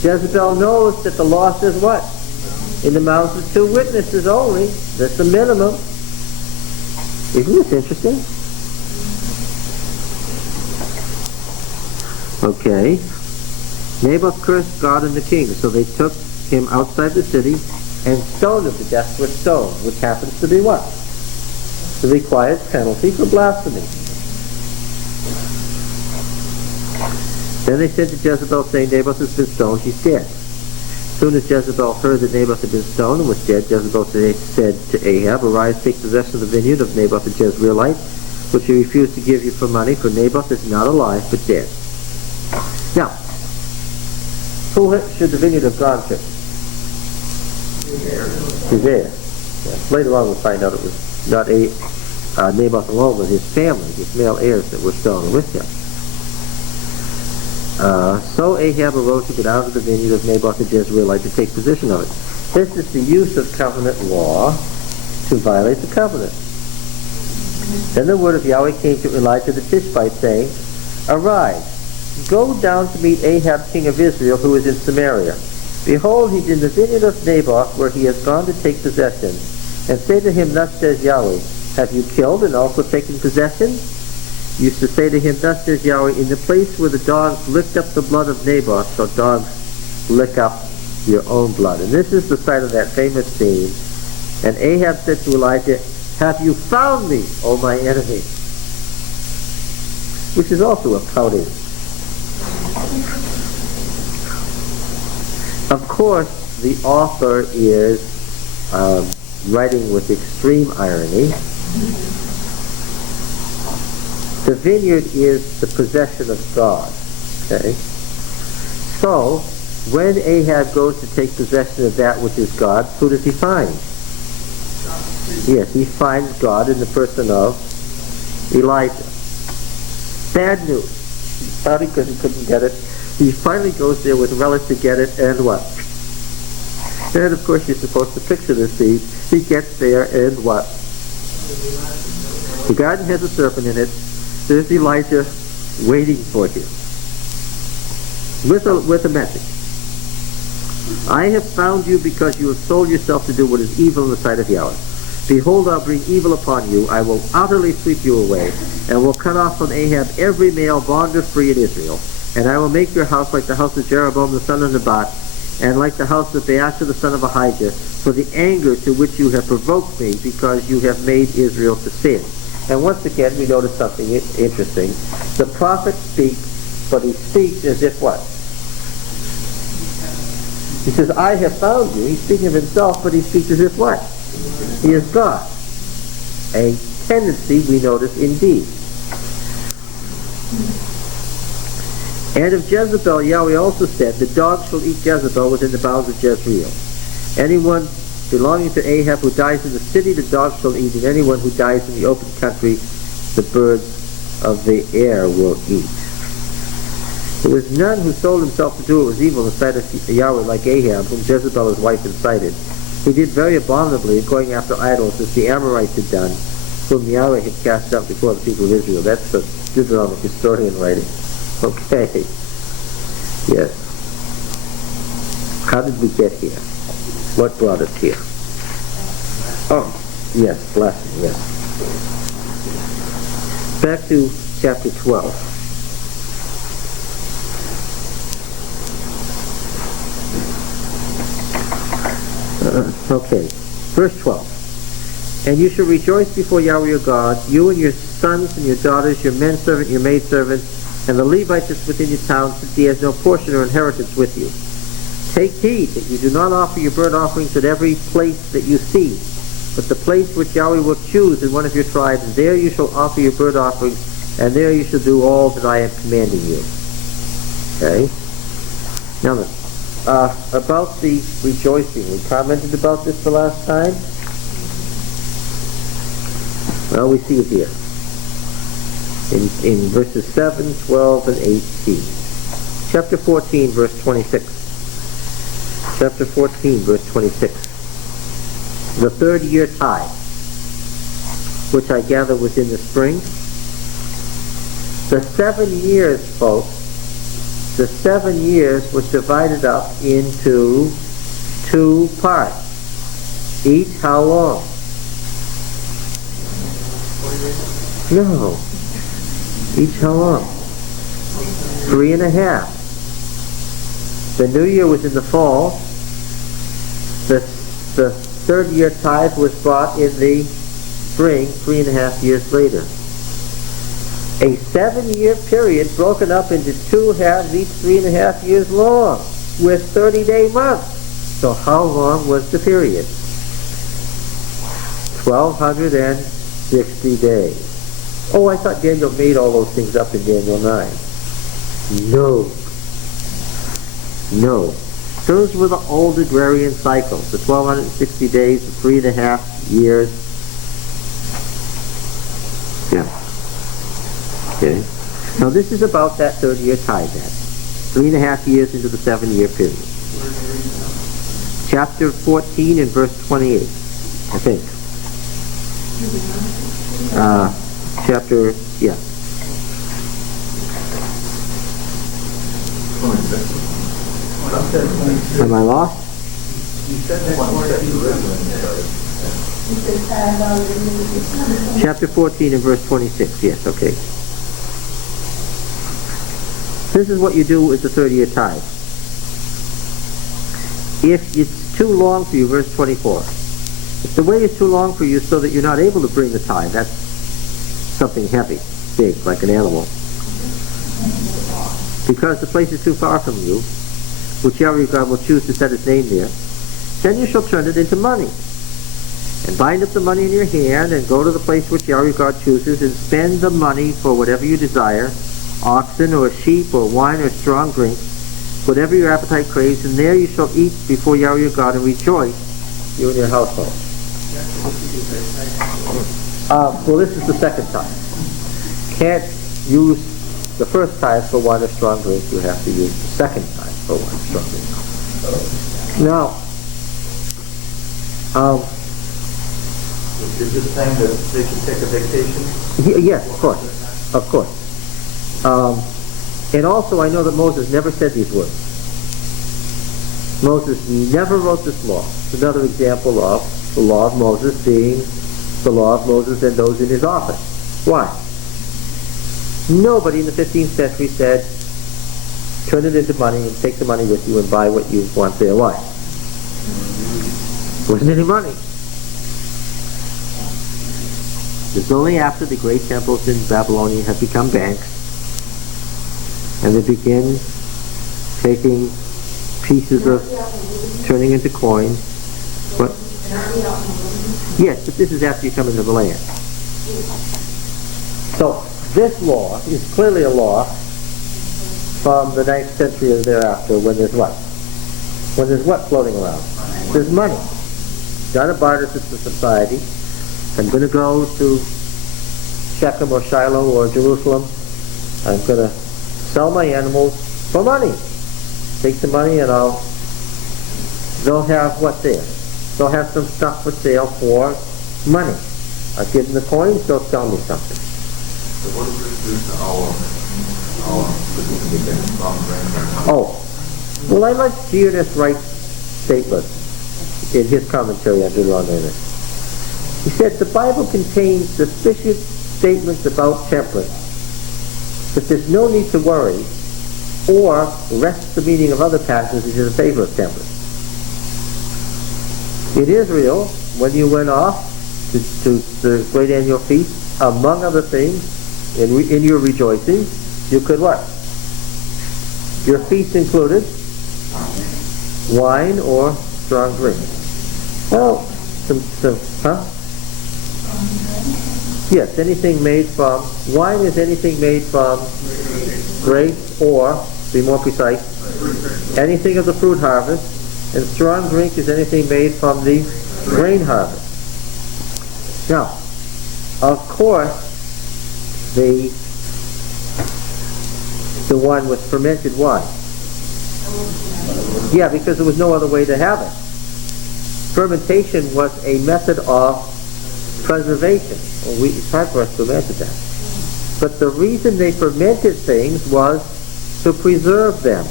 Jezebel knows that the law says what? in the mouths of 2 witnesses only. That's the minimum. Isn't this interesting? Okay. Naboth cursed God and the king, so they took him outside the city and stoned him to death with stone, which happens to be what? The required penalty for blasphemy. Then they said to Jezebel, saying, Naboth has been stoned, he's dead. As soon as Jezebel heard that Naboth had been stoned and was dead, Jezebel said to Ahab, Arise, take possession of the vineyard of Naboth the Jezreelite, which he refused to give you for money, for Naboth is not alive, but dead. Now, who should the vineyard have gone to? His heir. Yes. Later on we'll find out it was not Naboth alone, but his family, his male heirs that were stoned with him. So Ahab arose to get out of the vineyard of Naboth the Jezreelite to take possession of it. This is the use of covenant law to violate the covenant. Then the word of Yahweh came to Elijah the Tishbite, saying, Arise, go down to meet Ahab king of Israel, who is in Samaria. Behold, he is in the vineyard of Naboth, where he has gone to take possession. And say to him, Thus says Yahweh, Have you killed and also taken possession? Used to say to him, Thus says Yahweh, In the place where the dogs licked up the blood of Naboth, shall dogs lick up your own blood. And this is the site of that famous scene. And Ahab said to Elijah, Have you found me, O my enemy? Which is also a pouting. Of course, the author is writing with extreme irony. The vineyard is the possession of God. Okay? So, when Ahab goes to take possession of that which is God, who does he find? Yes, he finds God in the person of Elijah. Bad news. Probably because he couldn't get it. He finally goes there with relish to get it, and what? And of course you're supposed to picture this scene. He gets there, and what? The garden has a serpent in it. There's Elijah waiting for him with a message. I have found you because you have sold yourself to do what is evil in the sight of Yahweh. Behold, I'll bring evil upon you. I will utterly sweep you away, and will cut off from Ahab every male bond or free in Israel. And I will make your house like the house of Jeroboam the son of Naboth, and like the house of Baasha the son of Ahijah, for the anger to which you have provoked me, because you have made Israel to sin. And once again, we notice something interesting. The prophet speaks, but he speaks as if what? He says, I have found you. He's speaking of himself, but he speaks as if what? He is God. A tendency we notice indeed. And of Jezebel, Yahweh also said, The dogs shall eat Jezebel within the bounds of Jezreel. Anyone belonging to Ahab who dies in the city, the dogs shall eat, and anyone who dies in the open country, the birds of the air will eat. There was none who sold himself to do what was evil in the sight of Yahweh like Ahab, whom Jezebel his wife incited. He did very abominably, going after idols, as the Amorites had done, whom Yahweh had cast out before the people of Israel. That's the Deuteronomy historian writing. Okay. Yes. How did we get here? What brought us here? Oh, yes, blessing, yes. Back to chapter 12. Okay, verse 12. And you shall rejoice before Yahweh your God, you and your sons and your daughters, your menservant, your maidservants, and the Levites that's within your town, since he has no portion or inheritance with you. Take heed that you do not offer your burnt offerings at every place that you see, but the place which Yahweh will choose in one of your tribes, there you shall offer your burnt offerings, and there you shall do all that I am commanding you. Okay? Now, about the rejoicing, we commented about this the last time. Well, we see it here. In verses 7, 12, and 18. Chapter 14, verse 26. Chapter 14, verse 26. The 3rd year tithe, which I gather was in the spring. The 7 years, folks, the 7 years was divided up into 2 parts. Each how long? No. Each how long? 3.5. The new year was in the fall. The third year tithe was brought in the spring, 3.5 years later. A 7-year period broken up into 2 halves, each 3.5 years long, with 30-day months. So how long was the period? 1,260 days. Oh, I thought Daniel made all those things up in Daniel 9. No. Those were the old agrarian cycles, the 1,260 days, the 3.5 years. Yeah. Okay. Now this is about that 30-year tithe then. 3.5 years into the 7-year period. Chapter 14 and verse 28, I think. Yeah. Am I lost? You said that Chapter 14 and verse 26, yes, okay. This is what you do with the 30-year tithe. If it's too long for you, verse 24. If the way is too long for you so that you're not able to bring the tithe, that's something heavy, big, like an animal. Because the place is too far from you, which Yahweh God will choose to set his name there, then you shall turn it into money. And bind up the money in your hand, and go to the place which Yahweh God chooses, and spend the money for whatever you desire, oxen or sheep or wine or strong drink, whatever your appetite craves, and there you shall eat before Yahweh your God and rejoice, you and your household. Well, this is the second time. Can't use the first time for wine or strong drink. You have to use the second time for wine or strong drink. Now, is this saying that they should take a vacation? Yes, of course. And also, I know that Moses never said these words. Moses never wrote this law. It's another example of the law of Moses being the law of Moses and those in his office. Why? Nobody in the 15th century said, turn it into money and take the money with you and buy what you want there. Why? There wasn't any money. It was only after the great temples in Babylonia had become banks, and they begin taking pieces of, turning into coins. What? Yes, but this is after you come into the land. So, this law is clearly a law from the 9th century or thereafter, when there's what? When there's what floating around? There's money. Not a barter system society. I'm going to go to Shechem or Shiloh or Jerusalem. I'm going to sell my animals for money. Take the money and they'll have what there? They'll have some stuff for sale for money. I'll give them the coins, they'll sell me something. So what does this do to our Oh, well, I like Giannis Wright's statement in his commentary on Deuteronomy. He said the Bible contains sufficient statements about temperance that there's no need to worry or rest the meaning of other passages in favor of temperance. In Israel, when you went off to the great annual feast, among other things, in your rejoicing, you could what? Your feast included wine or strong drink. Well, yes, anything made from, wine is anything made from grapes or, to be more precise, anything of the fruit harvest, and strong drink is anything made from the grain harvest. Now, of course, the one with fermented wine. Yeah, because there was no other way to have it. Fermentation was a method of preservation. Well, it's hard for us to imagine that. But the reason they fermented things was to preserve them.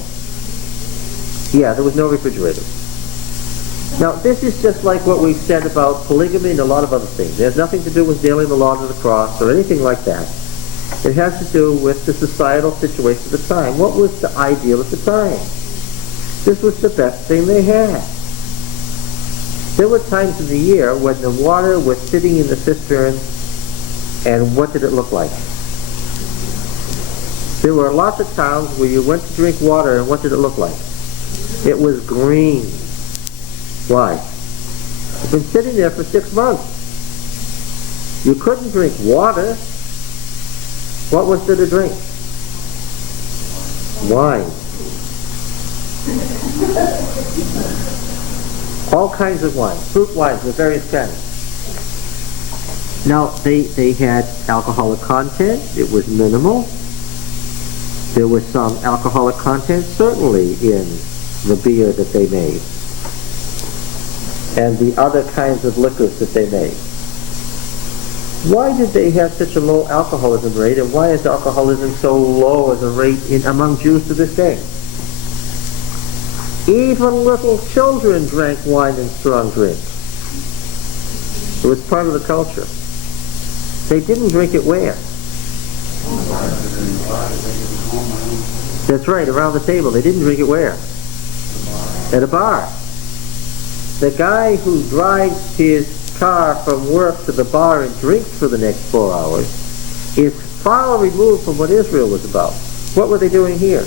Yeah, there was no refrigerator. Now, this is just like what we've said about polygamy and a lot of other things. It has nothing to do with nailing the law to the cross or anything like that. It has to do with the societal situation at the time. What was the ideal at the time? This was the best thing they had. There were times in the year when the water was sitting in the cistern, and what did it look like? There were lots of towns where you went to drink water, and what did it look like? It was green. Why? It's been sitting there for 6 months. You couldn't drink water. What was there to drink? Wine. All kinds of wine. Fruit wines with various kinds. Now, they had alcoholic content. It was minimal. There was some alcoholic content certainly in the beer that they made and the other kinds of liquors that they made. Why did they have such a low alcoholism rate, and why is alcoholism so low as a rate among Jews to this day? Even little children drank wine and strong drink. It was part of the culture. They didn't drink it where? That's right, around the table. They didn't drink it where? At a bar. The guy who drives his car from work to the bar and drinks for the next 4 hours is far removed from what Israel was about. What were they doing here?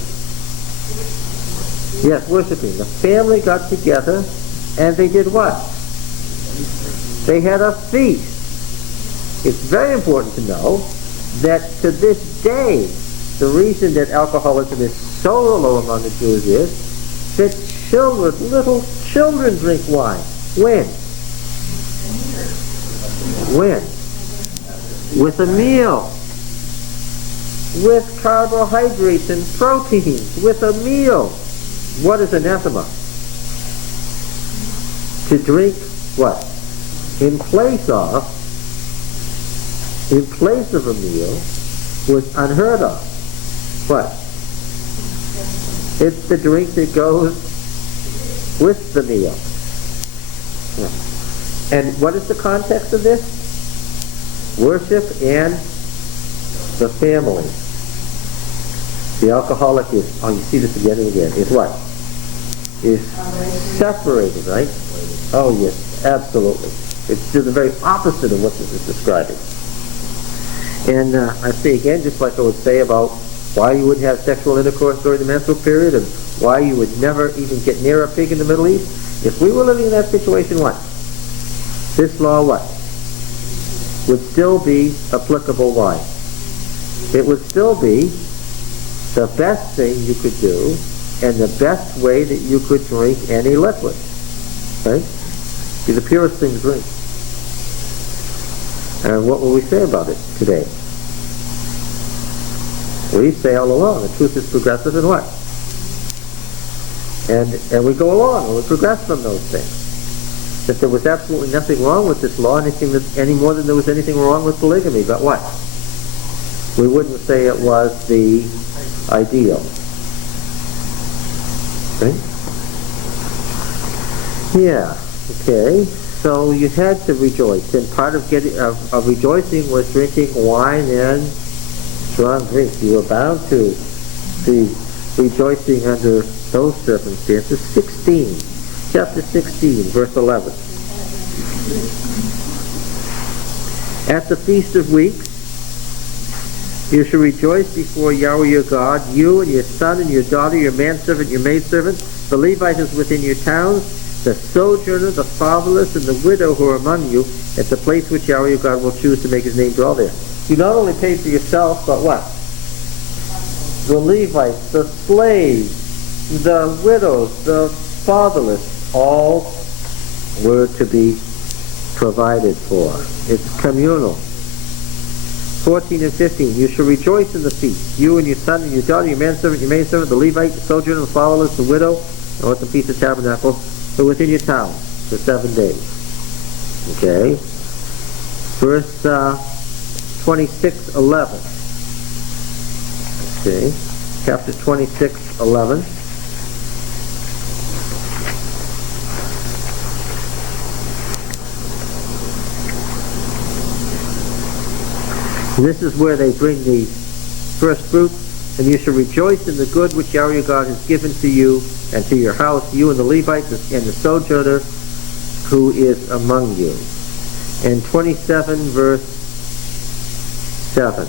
Yes, worshiping. The family got together and they did what? They had a feast. It's very important to know that to this day, the reason that alcoholism is so low among the Jews is that children, little children drink wine. When? When? With a meal. With carbohydrates and proteins. With a meal. What is anathema? To drink what? In place of a meal was unheard of. What? It's the drink that goes with the meal. And what is the context of this? Worship and the family. The alcoholic is, oh, you see this again and again, is what? Is separated, right? Oh, yes, absolutely. It's the very opposite of what this is describing. And I say again, just like I would say about why you wouldn't have sexual intercourse during the menstrual period and why you would never even get near a pig in the Middle East. If we were living in that situation, what? This law, what? Would still be applicable. Why? It would still be the best thing you could do and the best way that you could drink any liquid. Right? Be the purest thing to drink. And what will we say about it today? We say all along, the truth is progressive and what? And we go along and we progress from those things. That there was absolutely nothing wrong with this law, any more than there was anything wrong with polygamy, but what? We wouldn't say it was the ideal. Okay? Yeah, okay. So you had to rejoice, and part of rejoicing was drinking wine and strong drinks. You were bound to be rejoicing under those circumstances. Chapter 16, verse 11. At the Feast of Weeks, you shall rejoice before Yahweh your God, you and your son and your daughter, your manservant, your maidservant, the Levite is within your towns, the sojourner, the fatherless, and the widow who are among you, at the place which Yahweh your God will choose to make his name dwell there. You not only pay for yourself, but what? The Levites, the slaves, the widows, the fatherless, all were to be provided for. It's communal. 14 and 15, you shall rejoice in the feast, you and your son and your daughter, your manservant, your maidservant, the Levite, the sojourner, the fatherless, the widow, and what's the Feast of Tabernacles, who are within your town for 7 days. Okay? Verse 26:11. Okay? Chapter 26:11. This is where they bring the first fruit. And you shall rejoice in the good which Yahweh your God has given to you and to your house, you and the Levite and the sojourner who is among you. And 27 verse 7.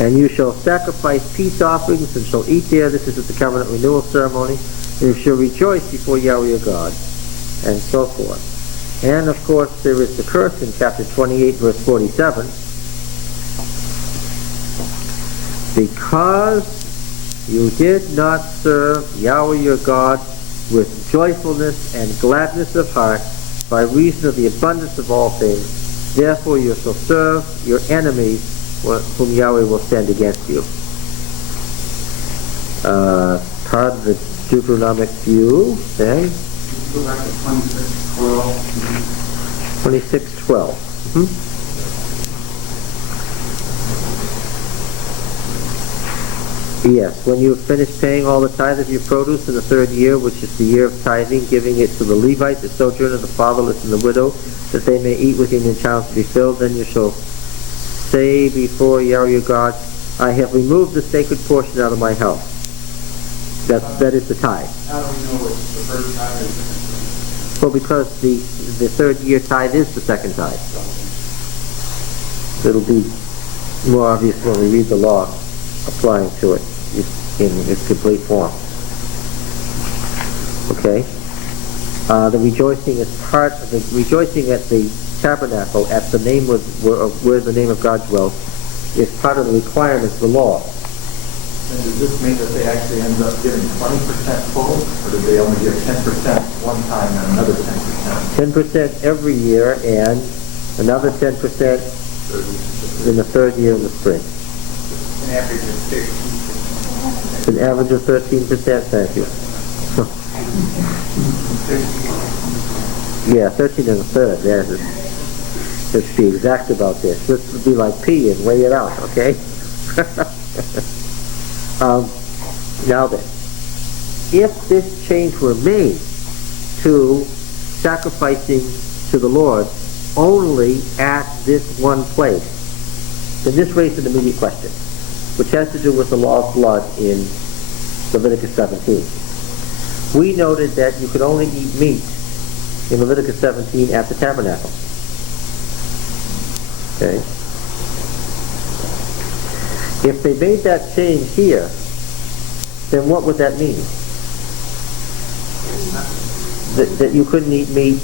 And you shall sacrifice peace offerings and shall eat there. This is at the covenant renewal ceremony. And you shall rejoice before Yahweh your God, and so forth. And of course there is the curse in chapter 28 verse 47. Because you did not serve Yahweh your God with joyfulness and gladness of heart by reason of the abundance of all things, therefore you shall serve your enemies whom Yahweh will send against you. Part of the Deuteronomic view, then. Go back to 26:12. 26:12. Mm-hmm. Yes, when you have finished paying all the tithe of your produce in the third year, which is the year of tithing, giving it to the Levite, the sojourner, the fatherless, and the widow, that they may eat within your towns to be filled, then you shall say before Yahweh your God, I have removed the sacred portion out of my house. That is the tithe. How do we know it's the first tithe or the second tithe? Well, because the third year tithe is the second tithe. It'll be more obvious when we read the law applying to it in its complete form. Okay? The rejoicing is part of the rejoicing at the tabernacle at the name where the name of God dwells is part of the requirements of the law. And does this mean that they actually end up giving 20% full, or do they only give 10% one time and another 10%? 10% every year and another 10% in the third year in the spring. An average of 13. An average of 13%, thank you. Yeah, 13 and a third. Let's be exact about this. This would be like P and weigh it out, okay? Now then, if this change were made to sacrificing to the Lord only at this one place, then this raises an immediate question, which has to do with the law of blood in Leviticus 17. We noted that you could only eat meat in Leviticus 17 at the tabernacle. Okay? If they made that change here, then what would that mean? That you couldn't eat meat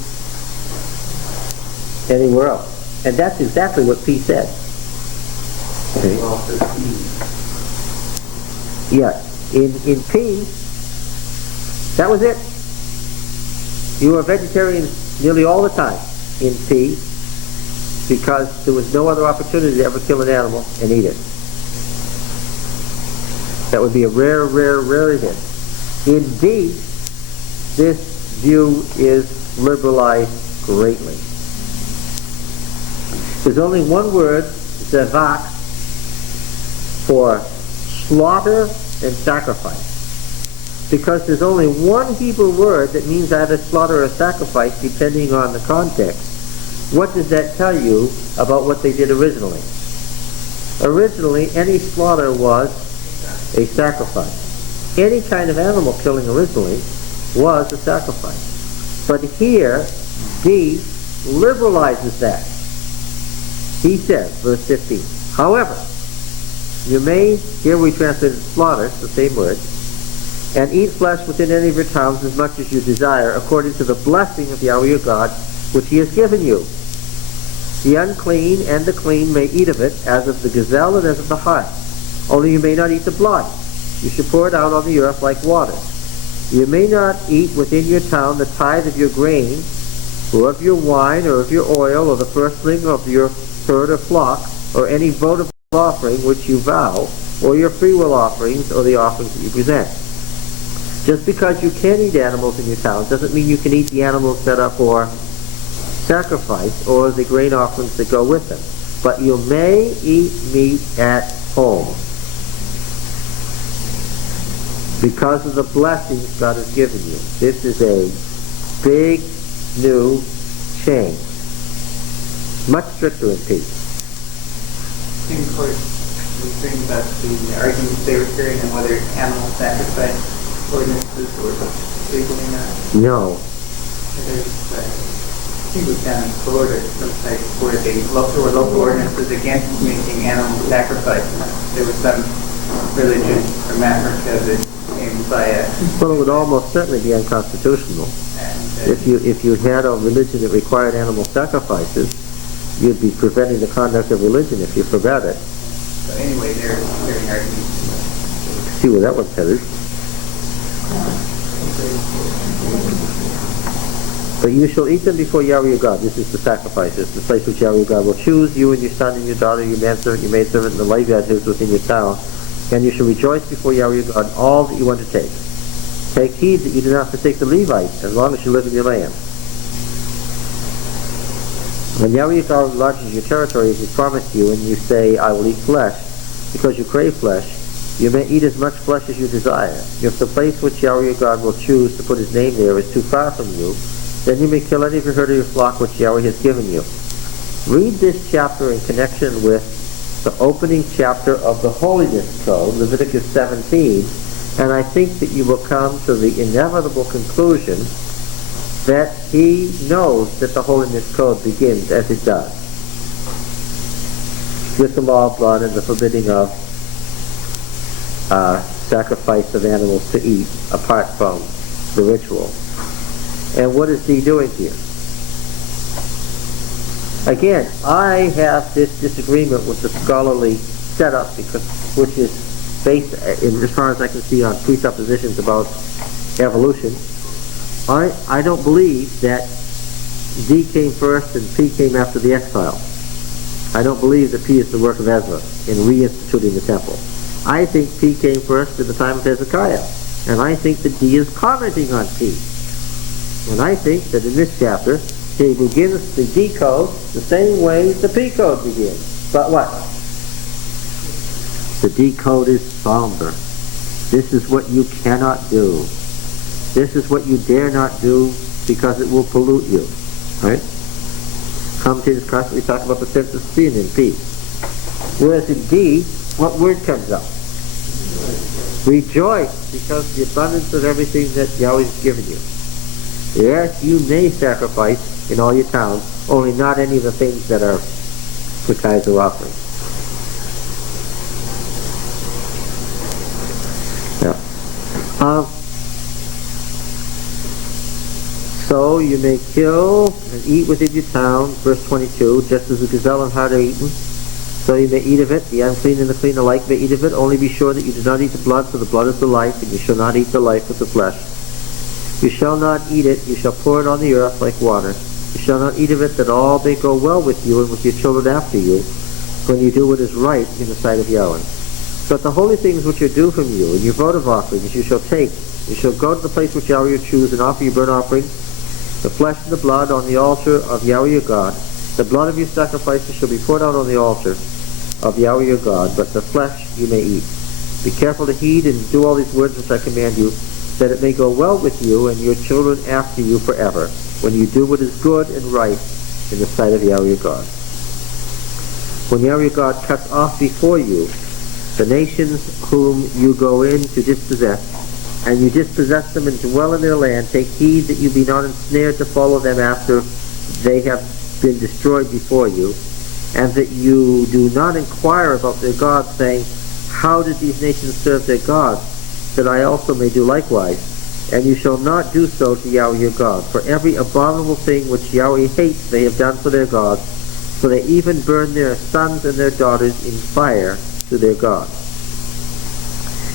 anywhere else. And that's exactly what P said. Okay? Yeah. In P, that was it. You were vegetarian nearly all the time in P because there was no other opportunity to ever kill an animal and eat it. That would be a rare event. In D, this view is liberalized greatly. There's only one word, zavak, for slaughter and sacrifice. Because there's only one Hebrew word that means either slaughter or sacrifice, depending on the context. What does that tell you about what they did originally? Originally, any slaughter was a sacrifice. Any kind of animal killing originally was a sacrifice. But here, D liberalizes that. He says, verse 15, however, you may, here we translated slaughter, it's the same word, and eat flesh within any of your towns as much as you desire, according to the blessing of Yahweh your God, which he has given you. The unclean and the clean may eat of it, as of the gazelle and as of the hart. Only you may not eat the blood. You should pour it out on the earth like water. You may not eat within your town the tithe of your grain, or of your wine, or of your oil, or the firstling of your herd or flock, or any votive offering which you vow, or your freewill offerings, or the offerings that you present. Just because you can eat animals in your town doesn't mean you can eat the animals that are for sacrifice, or the grain offerings that go with them. But you may eat meat at home, because of the blessings God has given you. This is a big new change. Much stricter in peace. And of course, we bring about the arguments they were hearing on whether animal sacrifice ordinances were legal or not. No. There's, I think it was down in Florida, someplace where there were local ordinances against making animal sacrifices. There was some religion from Africa that came by a... Well, it would almost certainly be unconstitutional. And, If you had a religion that required animal sacrifices, you'd be preventing the conduct of religion if you forbade it. so anyway, they're hearing arguments. See where that one's headed. But you shall eat them before Yahweh your God. This is the sacrifices, the place which Yahweh your God will choose, you and your son and your daughter, your manservant, your maidservant, and the Levite who is within your town. And you shall rejoice before Yahweh your God all that you undertake. Take heed that you do not forsake the Levite as long as you live in your land. When Yahweh your God enlarges your territory as he promised you, and you say, I will eat flesh, because you crave flesh, you may eat as much flesh as you desire. If the place which Yahweh your God will choose to put his name there is too far from you, then you may kill any of your herd of your flock which Yahweh has given you. Read this chapter in connection with the opening chapter of the Holiness Code, Leviticus 17, and I think that you will come to the inevitable conclusion that he knows that the Holiness Code begins as it does, with the law of blood and the forbidding of sacrifice of animals to eat apart from the ritual. And what is he doing here? Again, I have this disagreement with the scholarly setup, which is based, as far as I can see, on presuppositions about evolution. I don't believe that D came first and P came after the exile. I don't believe that P is the work of Ezra in reinstituting the temple. I think P came first in the time of Hezekiah, and I think that D is commenting on P. And I think that in this chapter, he begins the D code the same way the P code begins. But what? The D code is somber. This is what you cannot do. This is what you dare not do because it will pollute you. Right? Commentators constantly talk about the sense of sin in P. Whereas in D, what word comes up? Rejoice, because of the abundance of everything that Yahweh has given you. Yes, you may sacrifice in all your towns, only not any of the things that are for tithes or offerings. Yeah. So you may kill and eat within your town, verse 22, just as the gazelle and hart are eaten. So you may eat of it, the unclean and the clean alike may eat of it. Only be sure that you do not eat the blood, for the blood is the life, and you shall not eat the life with the flesh. You shall not eat it, you shall pour it on the earth like water. You shall not eat of it, that all may go well with you and with your children after you, when you do what is right in the sight of Yahweh. But the holy things which are due from you, and your votive offerings, you shall take. You shall go to the place which Yahweh will choose, and offer your burnt offerings, the flesh and the blood on the altar of Yahweh your God. The blood of your sacrifices shall be poured out on the altar of Yahweh your God, but the flesh you may eat. Be careful to heed and do all these words which I command you, that it may go well with you and your children after you forever, when you do what is good and right in the sight of Yahweh your God. When Yahweh your God cuts off before you the nations whom you go in to dispossess, and you dispossess them and dwell in their land, take heed that you be not ensnared to follow them after they have been destroyed before you, and that you do not inquire about their gods, saying, how did these nations serve their gods, that I also may do likewise? And you shall not do so to Yahweh your God. For every abominable thing which Yahweh hates they have done for their gods, for they even burn their sons and their daughters in fire to their gods.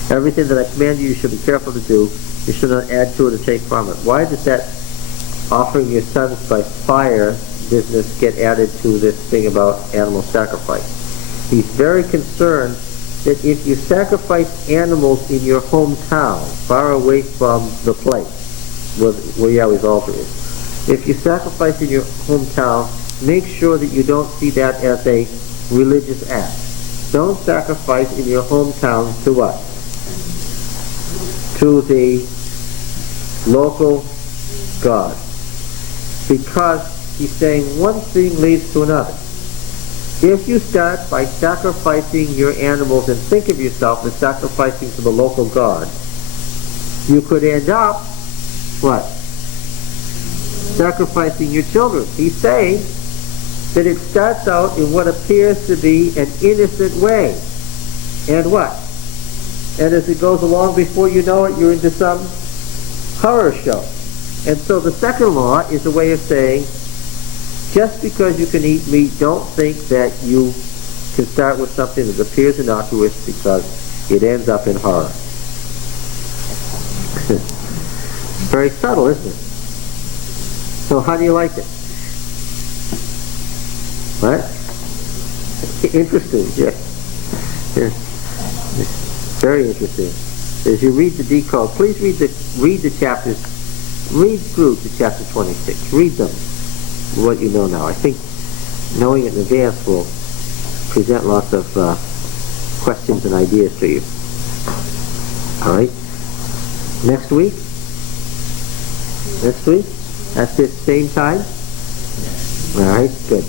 Everything that I command you, you shall be careful to do. You shall not add to it or take from it. Why does that offering your sons by fire business get added to this thing about animal sacrifice? He's very concerned that if you sacrifice animals in your hometown, far away from the place where Yahweh's altar is, if you sacrifice in your hometown, make sure that you don't see that as a religious act. Don't sacrifice in your hometown to what? To the local god. Because he's saying one thing leads to another. If you start by sacrificing your animals and think of yourself as sacrificing to the local god, you could end up, what? Sacrificing your children. He's saying that it starts out in what appears to be an innocent way. And what? And as it goes along, before you know it, you're into some horror show. And so the second law is a way of saying, just because you can eat meat, don't think that you can start with something that appears innocuous, because it ends up in horror. Very subtle, isn't it? So how do you like it? What? Interesting, yeah. Very interesting. As you read the decode, please read the chapters, read through to chapter 26. Read them, what you know now. I think knowing it in advance will present lots of questions and ideas to you. All right? Next week? At this same time? All right, good.